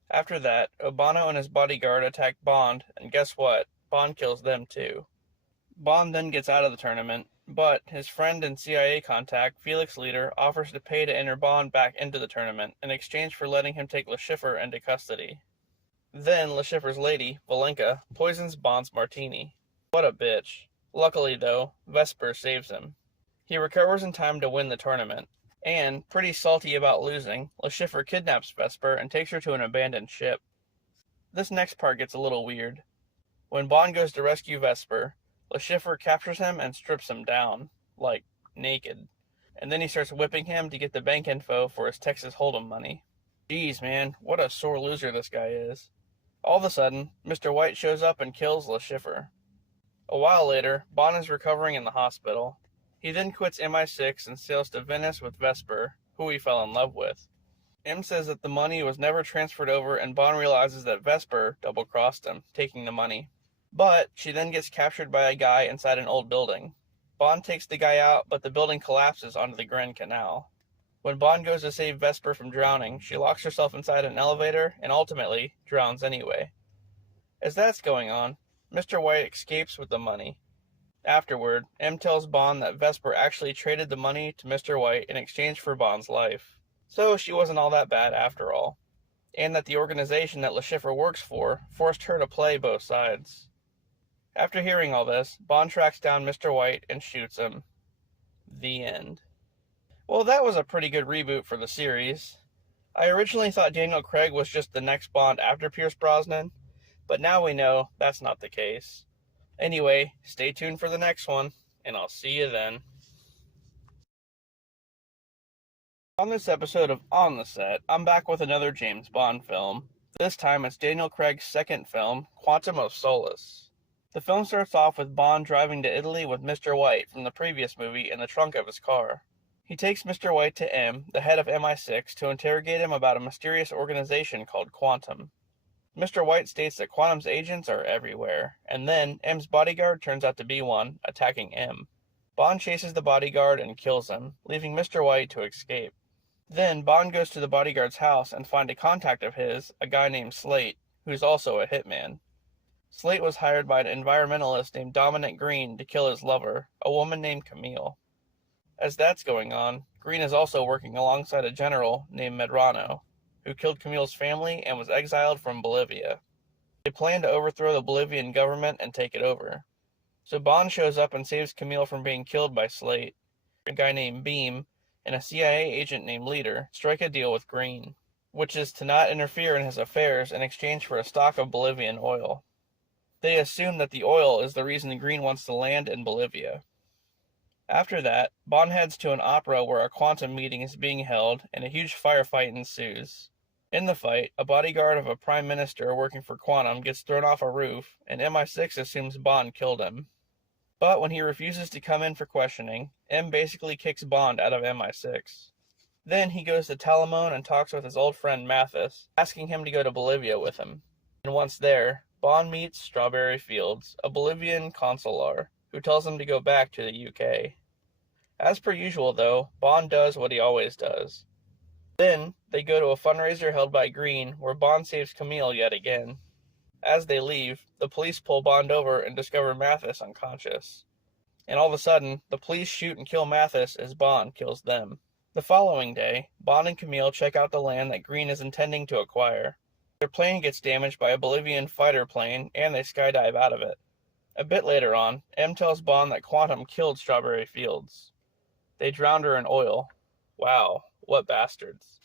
After that, O'Bonnell and his bodyguard attack Bond, and guess what? Bond kills them too. Bond then gets out of the tournament, but his friend and CIA contact, Felix Leiter, offers to pay to enter Bond back into the tournament in exchange for letting him take LeChiffre into custody. Then LeChiffre's lady, Valenka, poisons Bond's martini. What a bitch. Luckily, though, Vesper saves him. He recovers in time to win the tournament, and, pretty salty about losing, LeChiffre kidnaps Vesper and takes her to an abandoned ship. This next part gets a little weird. When Bond goes to rescue Vesper, LeChiffre captures him and strips him down, like, naked, and then he starts whipping him to get the bank info for his Texas Hold'em money. Jeez, man, what a sore loser this guy is. All of a sudden, Mr. White shows up and kills LeChiffre. A while later, Bond is recovering in the hospital. He then quits MI6 and sails to Venice with Vesper, who he fell in love with. M says that the money was never transferred over, and Bond realizes that Vesper double-crossed him, taking the money. But she then gets captured by a guy inside an old building. Bond takes the guy out, but the building collapses onto the Grand Canal. When Bond goes to save Vesper from drowning, she locks herself inside an elevator and ultimately drowns anyway. As that's going on, Mr. White escapes with the money. Afterward, M tells Bond that Vesper actually traded the money to Mr. White in exchange for Bond's life. So she wasn't all that bad after all. And that the organization that LeChiffre works for forced her to play both sides. After hearing all this, Bond tracks down Mr. White and shoots him. The end. Well, that was a pretty good reboot for the series. I originally thought Daniel Craig was just the next Bond after Pierce Brosnan, but now we know that's not the case. Anyway, stay tuned for the next one, and I'll see you then. On this episode of On the Set, I'm back with another James Bond film. This time it's Daniel Craig's second film, Quantum of Solace. The film starts off with Bond driving to Italy with Mr. White from the previous movie in the trunk of his car. He takes Mr. White to M, the head of MI6, to interrogate him about a mysterious organization called Quantum. Mr. White states that Quantum's agents are everywhere, and then M's bodyguard turns out to be one, attacking M. Bond chases the bodyguard and kills him, leaving Mr. White to escape. Then Bond goes to the bodyguard's house and finds a contact of his, a guy named Slate, who's also a hitman. Slate was hired by an environmentalist named Dominic Green to kill his lover, a woman named Camille. As that's going on, Green is also working alongside a general named Medrano, who killed Camille's family and was exiled from Bolivia. They plan to overthrow the Bolivian government and take it over. So Bond shows up and saves Camille from being killed by Slate. A guy named Beam and a CIA agent named Leiter strike a deal with Green, which is to not interfere in his affairs in exchange for a stock of Bolivian oil. They assume that the oil is the reason Green wants to land in Bolivia. After that, Bond heads to an opera where a quantum meeting is being held and a huge firefight ensues. In the fight, a bodyguard of a prime minister working for Quantum gets thrown off a roof, and MI6 assumes Bond killed him. But when he refuses to come in for questioning, M basically kicks Bond out of MI6. Then he goes to Talamone and talks with his old friend Mathis, asking him to go to Bolivia with him. And once there, Bond meets Strawberry Fields, a Bolivian consular, who tells him to go back to the UK. As per usual, though, Bond does what he always does. Then, they go to a fundraiser held by Green, where Bond saves Camille yet again. As they leave, the police pull Bond over and discover Mathis unconscious. And all of a sudden, the police shoot and kill Mathis as Bond kills them. The following day, Bond and Camille check out the land that Green is intending to acquire. Their plane gets damaged by a Bolivian fighter plane, and they skydive out of it. A bit later on, M tells Bond that Quantum killed Strawberry Fields. They drowned her in oil. Wow, what bastards.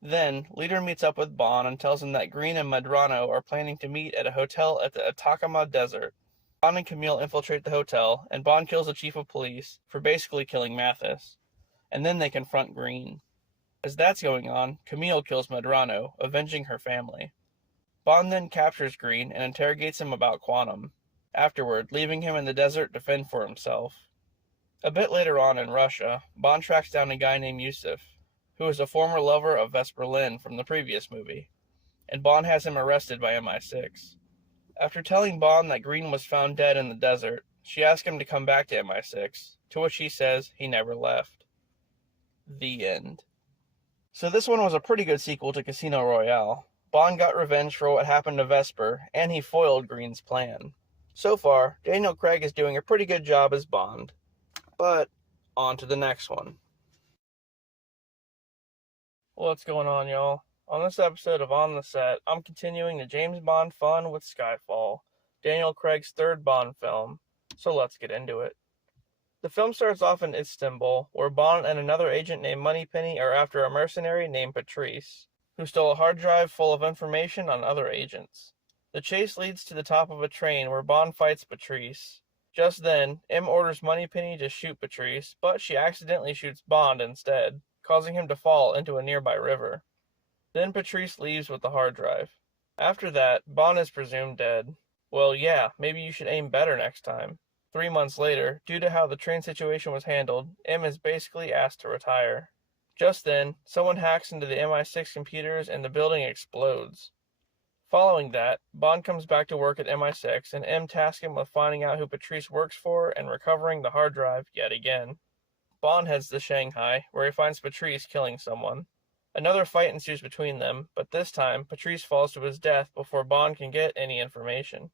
Then, Leiter meets up with Bond and tells him that Green and Medrano are planning to meet at a hotel at the Atacama Desert. Bond and Camille infiltrate the hotel, and Bond kills the chief of police for basically killing Mathis. And then they confront Green. As that's going on, Camille kills Medrano, avenging her family. Bond then captures Green and interrogates him about Quantum. afterward, leaving him in the desert to fend for himself. A bit later on in Russia, Bond tracks down a guy named Yusuf, who is a former lover of Vesper Lynd from the previous movie, and Bond has him arrested by MI6. After telling Bond that Green was found dead in the desert, she asks him to come back to MI6, to which he says he never left. The end. So this one was a pretty good sequel to Casino Royale. Bond got revenge for what happened to Vesper, and he foiled Green's plan. So far, Daniel Craig is doing a pretty good job as Bond. But, on to the next one. What's going on, y'all? On this episode of On the Set, I'm continuing the James Bond fun with Skyfall, Daniel Craig's third Bond film, so let's get into it. The film starts off in Istanbul, where Bond and another agent named Moneypenny are after a mercenary named Patrice, who stole a hard drive full of information on other agents. The chase leads to the top of a train where Bond fights Patrice. Just then, M orders Moneypenny to shoot Patrice, but she accidentally shoots Bond instead, causing him to fall into a nearby river. Then Patrice leaves with the hard drive. After that, Bond is presumed dead. Well, yeah, maybe you should aim better next time. 3 months later, due to how the train situation was handled, M is basically asked to retire. Just then, someone hacks into the MI6 computers and the building explodes. Following that, Bond comes back to work at MI6 and M tasks him with finding out who Patrice works for and recovering the hard drive yet again. Bond heads to Shanghai, where he finds Patrice killing someone. Another fight ensues between them, but this time, Patrice falls to his death before Bond can get any information.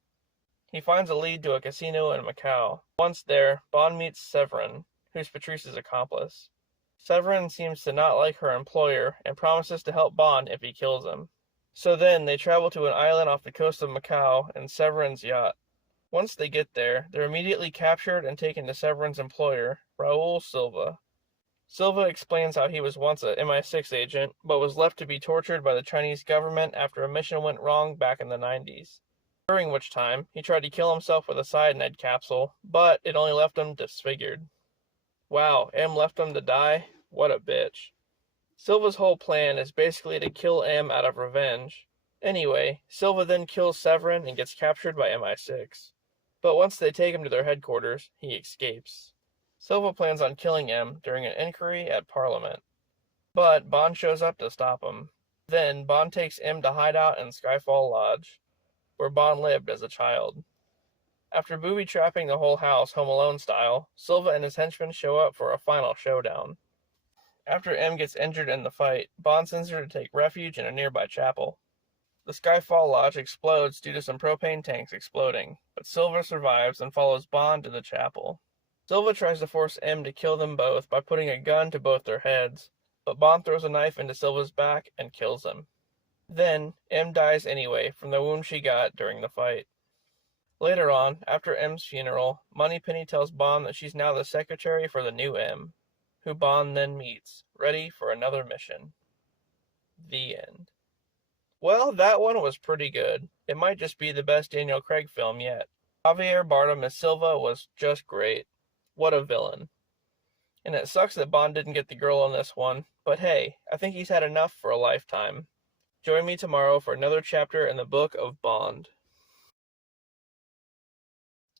He finds a lead to a casino in Macau. Once there, Bond meets Severin, who's Patrice's accomplice. Severin seems to not like her employer and promises to help Bond if he kills him. So then, they travel to an island off the coast of Macau in Severin's yacht. Once they get there, they're immediately captured and taken to Severin's employer, Raul Silva. Silva explains how he was once a MI6 agent, but was left to be tortured by the Chinese government after a mission went wrong back in the 90s. During which time, he tried to kill himself with a cyanide capsule, but it only left him disfigured. Wow, M left him to die? What a bitch. Silva's whole plan is basically to kill M out of revenge. Anyway, Silva then kills Severin and gets captured by MI6. But once they take him to their headquarters, he escapes. Silva plans on killing M during an inquiry at Parliament. But Bond shows up to stop him. Then, Bond takes M to hideout in Skyfall Lodge, where Bond lived as a child. After booby-trapping the whole house Home Alone style, Silva and his henchmen show up for a final showdown. After M gets injured in the fight, Bond sends her to take refuge in a nearby chapel. The Skyfall Lodge explodes due to some propane tanks exploding, but Silva survives and follows Bond to the chapel. Silva tries to force M to kill them both by putting a gun to both their heads, but Bond throws a knife into Silva's back and kills him. Then, M dies anyway from the wound she got during the fight. Later on, after M's funeral, Moneypenny tells Bond that she's now the secretary for the new M, who Bond then meets, ready for another mission. The end. Well, that one was pretty good. It might just be the best Daniel Craig film yet. Javier Bardem as Silva was just great. What a villain. And it sucks that Bond didn't get the girl on this one, but hey, I think he's had enough for a lifetime. Join me tomorrow for another chapter in the book of Bond.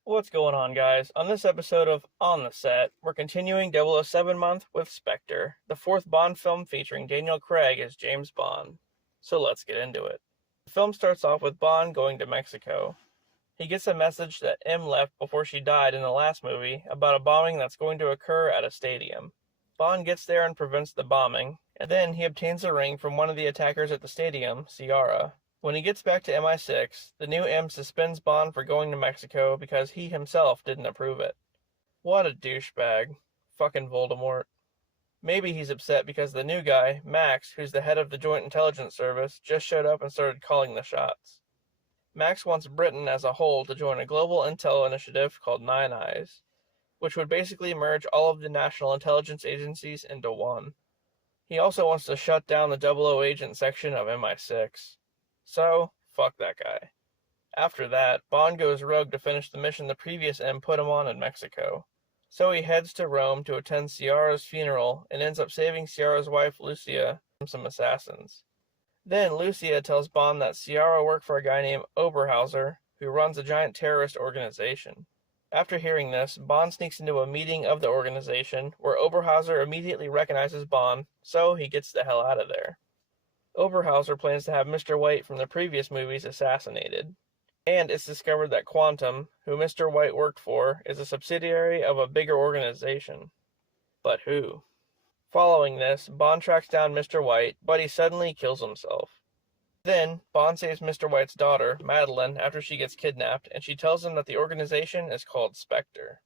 What's going on, guys? On this episode of On the Set, we're continuing 007 month with Spectre, the fourth Bond film featuring Daniel Craig as James Bond. So let's get into it. The film starts off with Bond going to Mexico. He gets a message that M left before she died in the last movie about a bombing that's going to occur at a stadium. Bond gets there and prevents the bombing, and then he obtains a ring from one of the attackers at the stadium, Ciara. When he gets back to MI6, the new M suspends Bond for going to Mexico because he himself didn't approve it. What a douchebag. Fucking Voldemort. Maybe he's upset because the new guy, Max, who's the head of the Joint Intelligence Service, just showed up and started calling the shots. Max wants Britain as a whole to join a global intel initiative called Nine Eyes, which would basically merge all of the national intelligence agencies into one. He also wants to shut down the 00 agent section of MI6. So, fuck that guy. After that, Bond goes rogue to finish the mission the previous M put him on in Mexico. So he heads to Rome to attend Ciara's funeral and ends up saving Ciara's wife Lucia from some assassins. Then Lucia tells Bond that Ciara worked for a guy named Oberhauser, who runs a giant terrorist organization. After hearing this, Bond sneaks into a meeting of the organization, where Oberhauser immediately recognizes Bond, so he gets the hell out of there. Oberhauser plans to have Mr. White from the previous movies assassinated. And it's discovered that Quantum, who Mr. White worked for, is a subsidiary of a bigger organization. But who? Following this, Bond tracks down Mr. White, but he suddenly kills himself. Then, Bond saves Mr. White's daughter, Madeline, after she gets kidnapped, and she tells him that the organization is called Spectre.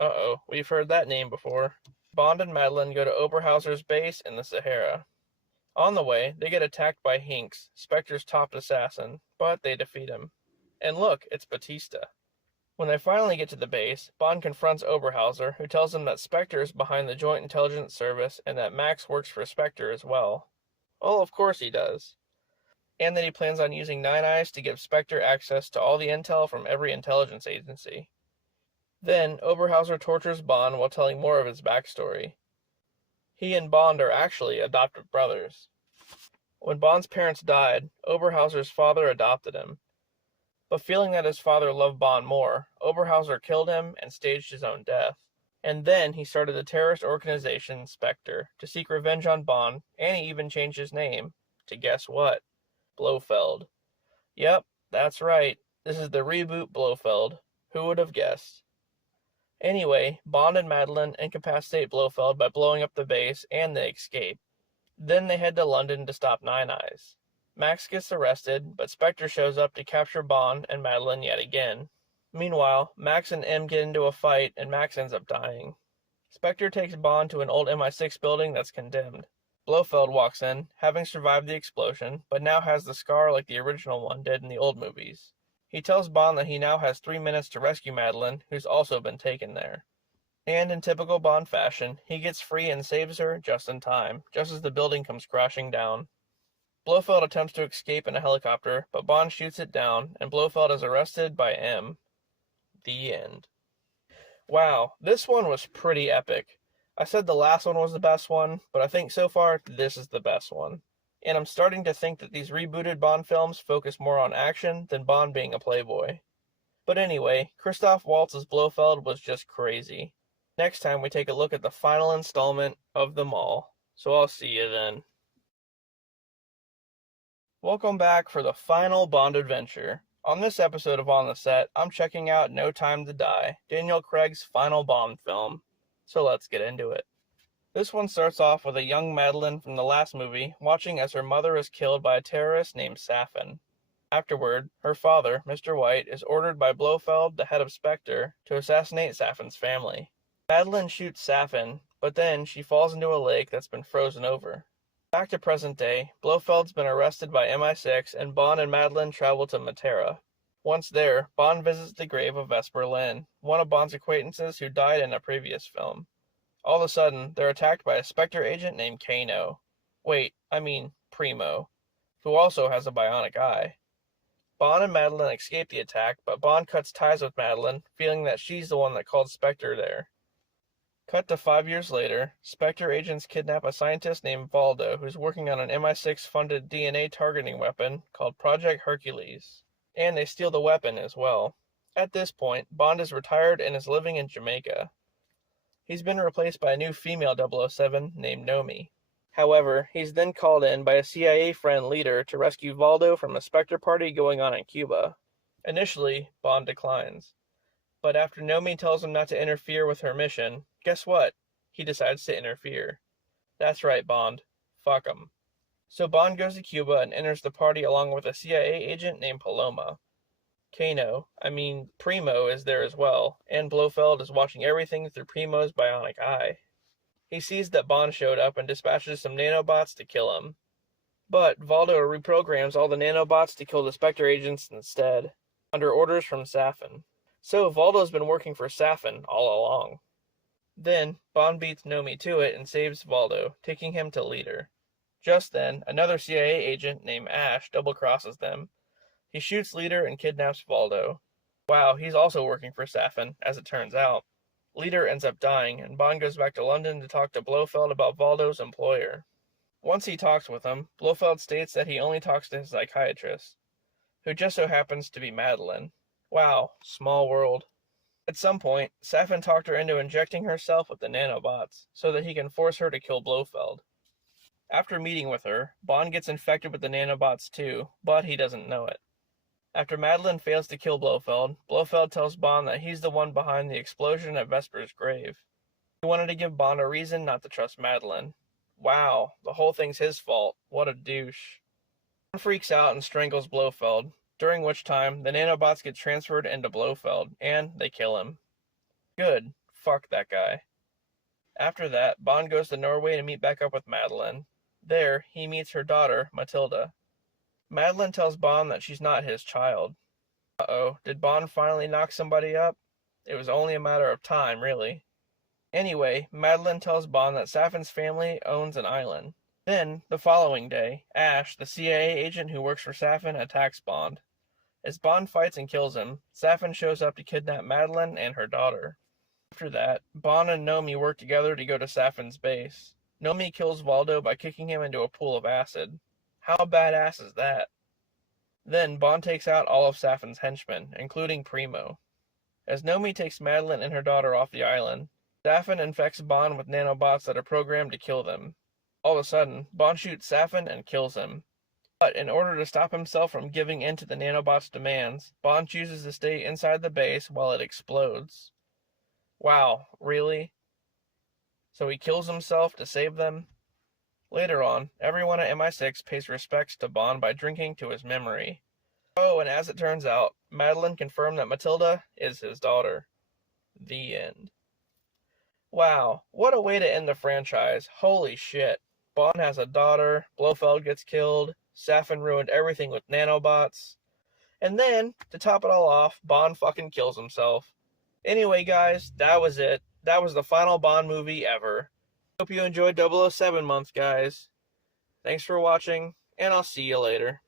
Uh-oh, we've heard that name before. Bond and Madeline go to Oberhauser's base in the Sahara. On the way, they get attacked by Hinks, Spectre's top assassin, but they defeat him. And look, it's Batista. When they finally get to the base, Bond confronts Oberhauser, who tells him that Spectre is behind the Joint Intelligence Service and that Max works for Spectre as well. Well, of course he does. And that he plans on using Nine Eyes to give Spectre access to all the intel from every intelligence agency. Then, Oberhauser tortures Bond while telling more of his backstory. He and Bond are actually adopted brothers. When Bond's parents died, Oberhauser's father adopted him. But feeling that his father loved Bond more, Oberhauser killed him and staged his own death. And then he started the terrorist organization Spectre to seek revenge on Bond, and he even changed his name to guess what? Blofeld. Yep, that's right. This is the reboot Blofeld. Who would have guessed? Anyway, Bond and Madeline incapacitate Blofeld by blowing up the base, and they escape. Then they head to London to stop Nine Eyes. Max gets arrested, but Spectre shows up to capture Bond and Madeline yet again. Meanwhile, Max and M get into a fight, and Max ends up dying. Spectre takes Bond to an old MI6 building that's condemned. Blofeld walks in, having survived the explosion, but now has the scar like the original one did in the old movies. He tells Bond that he now has 3 minutes to rescue Madeline, who's also been taken there. And in typical Bond fashion, he gets free and saves her just in time, just as the building comes crashing down. Blofeld attempts to escape in a helicopter, but Bond shoots it down, and Blofeld is arrested by M. The end. Wow, this one was pretty epic. I said the last one was the best one, but I think so far this is the best one. And I'm starting to think that these rebooted Bond films focus more on action than Bond being a playboy. But anyway, Christoph Waltz's Blofeld was just crazy. Next time we take a look at the final installment of them all. So I'll see you then. Welcome back for the final Bond adventure. On this episode of On the Set, I'm checking out No Time to Die, Daniel Craig's final Bond film. So let's get into it. This one starts off with a young Madeline from the last movie watching as her mother is killed by a terrorist named Safin. Afterward, her father, Mr. White, is ordered by Blofeld, the head of Spectre, to assassinate Safin's family. Madeline shoots Safin, but then she falls into a lake that's been frozen over. Back to present day, Blofeld's been arrested by MI6 and Bond and Madeline travel to Matera. Once there, Bond visits the grave of Vesper Lynd, one of Bond's acquaintances who died in a previous film. All of a sudden, they're attacked by a Spectre agent named Kano. Primo, who also has a bionic eye. Bond and Madeline escape the attack, but Bond cuts ties with Madeline, feeling that she's the one that called Spectre there. Cut to 5 years later, Spectre agents kidnap a scientist named Valdo who's working on an MI6-funded DNA targeting weapon called Project Hercules. And they steal the weapon as well. At this point, Bond is retired and is living in Jamaica. He's been replaced by a new female 007 named Nomi. However, he's then called in by a CIA friend leader to rescue Valdo from a Spectre party going on in Cuba. Initially, Bond declines. But after Nomi tells him not to interfere with her mission, guess what? He decides to interfere. That's right, Bond. Fuck him. So Bond goes to Cuba and enters the party along with a CIA agent named Paloma. Primo is there as well, and Blofeld is watching everything through Primo's bionic eye. He sees that Bond showed up and dispatches some nanobots to kill him. But Valdo reprograms all the nanobots to kill the Spectre agents instead, under orders from Safin. So Valdo's been working for Safin all along. Then, Bond beats Nomi to it and saves Valdo, taking him to Leader. Just then, another CIA agent named Ash double-crosses them. He shoots Leader and kidnaps Valdo. Wow, he's also working for Safin, as it turns out. Leader ends up dying, and Bond goes back to London to talk to Blofeld about Valdo's employer. Once he talks with him, Blofeld states that he only talks to his psychiatrist. who just so happens to be Madeline. Wow, small world. At some point, Safin talked her into injecting herself with the nanobots so that he can force her to kill Blofeld. After meeting with her, Bond gets infected with the nanobots too, but he doesn't know it. After Madeline fails to kill Blofeld, Blofeld tells Bond that he's the one behind the explosion at Vesper's grave. He wanted to give Bond a reason not to trust Madeline. Wow, the whole thing's his fault. What a douche. Bond freaks out and strangles Blofeld, during which time the nanobots get transferred into Blofeld, and they kill him. Good. Fuck that guy. After that, Bond goes to Norway to meet back up with Madeline. There, he meets her daughter, Matilda. Madeline tells Bond that she's not his child. Uh-oh, did Bond finally knock somebody up? It was only a matter of time, really. Anyway, Madeline tells Bond that Safin's family owns an island. Then, the following day, Ash, the CIA agent who works for Safin, attacks Bond. As Bond fights and kills him, Safin shows up to kidnap Madeline and her daughter. After that, Bond and Nomi work together to go to Safin's base. Nomi kills Waldo by kicking him into a pool of acid. How badass is that? Then, Bond takes out all of Safin's henchmen, including Primo. As Nomi takes Madeline and her daughter off the island, Safin infects Bond with nanobots that are programmed to kill them. All of a sudden, Bond shoots Safin and kills him. But in order to stop himself from giving in to the nanobots' demands, Bond chooses to stay inside the base while it explodes. Wow, really? So he kills himself to save them? Later on, everyone at MI6 pays respects to Bond by drinking to his memory. Oh, and as it turns out, Madeline confirmed that Matilda is his daughter. The end. Wow, what a way to end the franchise. Holy shit. Bond has a daughter, Blofeld gets killed, Safin ruined everything with nanobots. And then, to top it all off, Bond fucking kills himself. Anyway, guys, that was it. That was the final Bond movie ever. Hope you enjoyed 007 month, guys. Thanks for watching, and I'll see you later.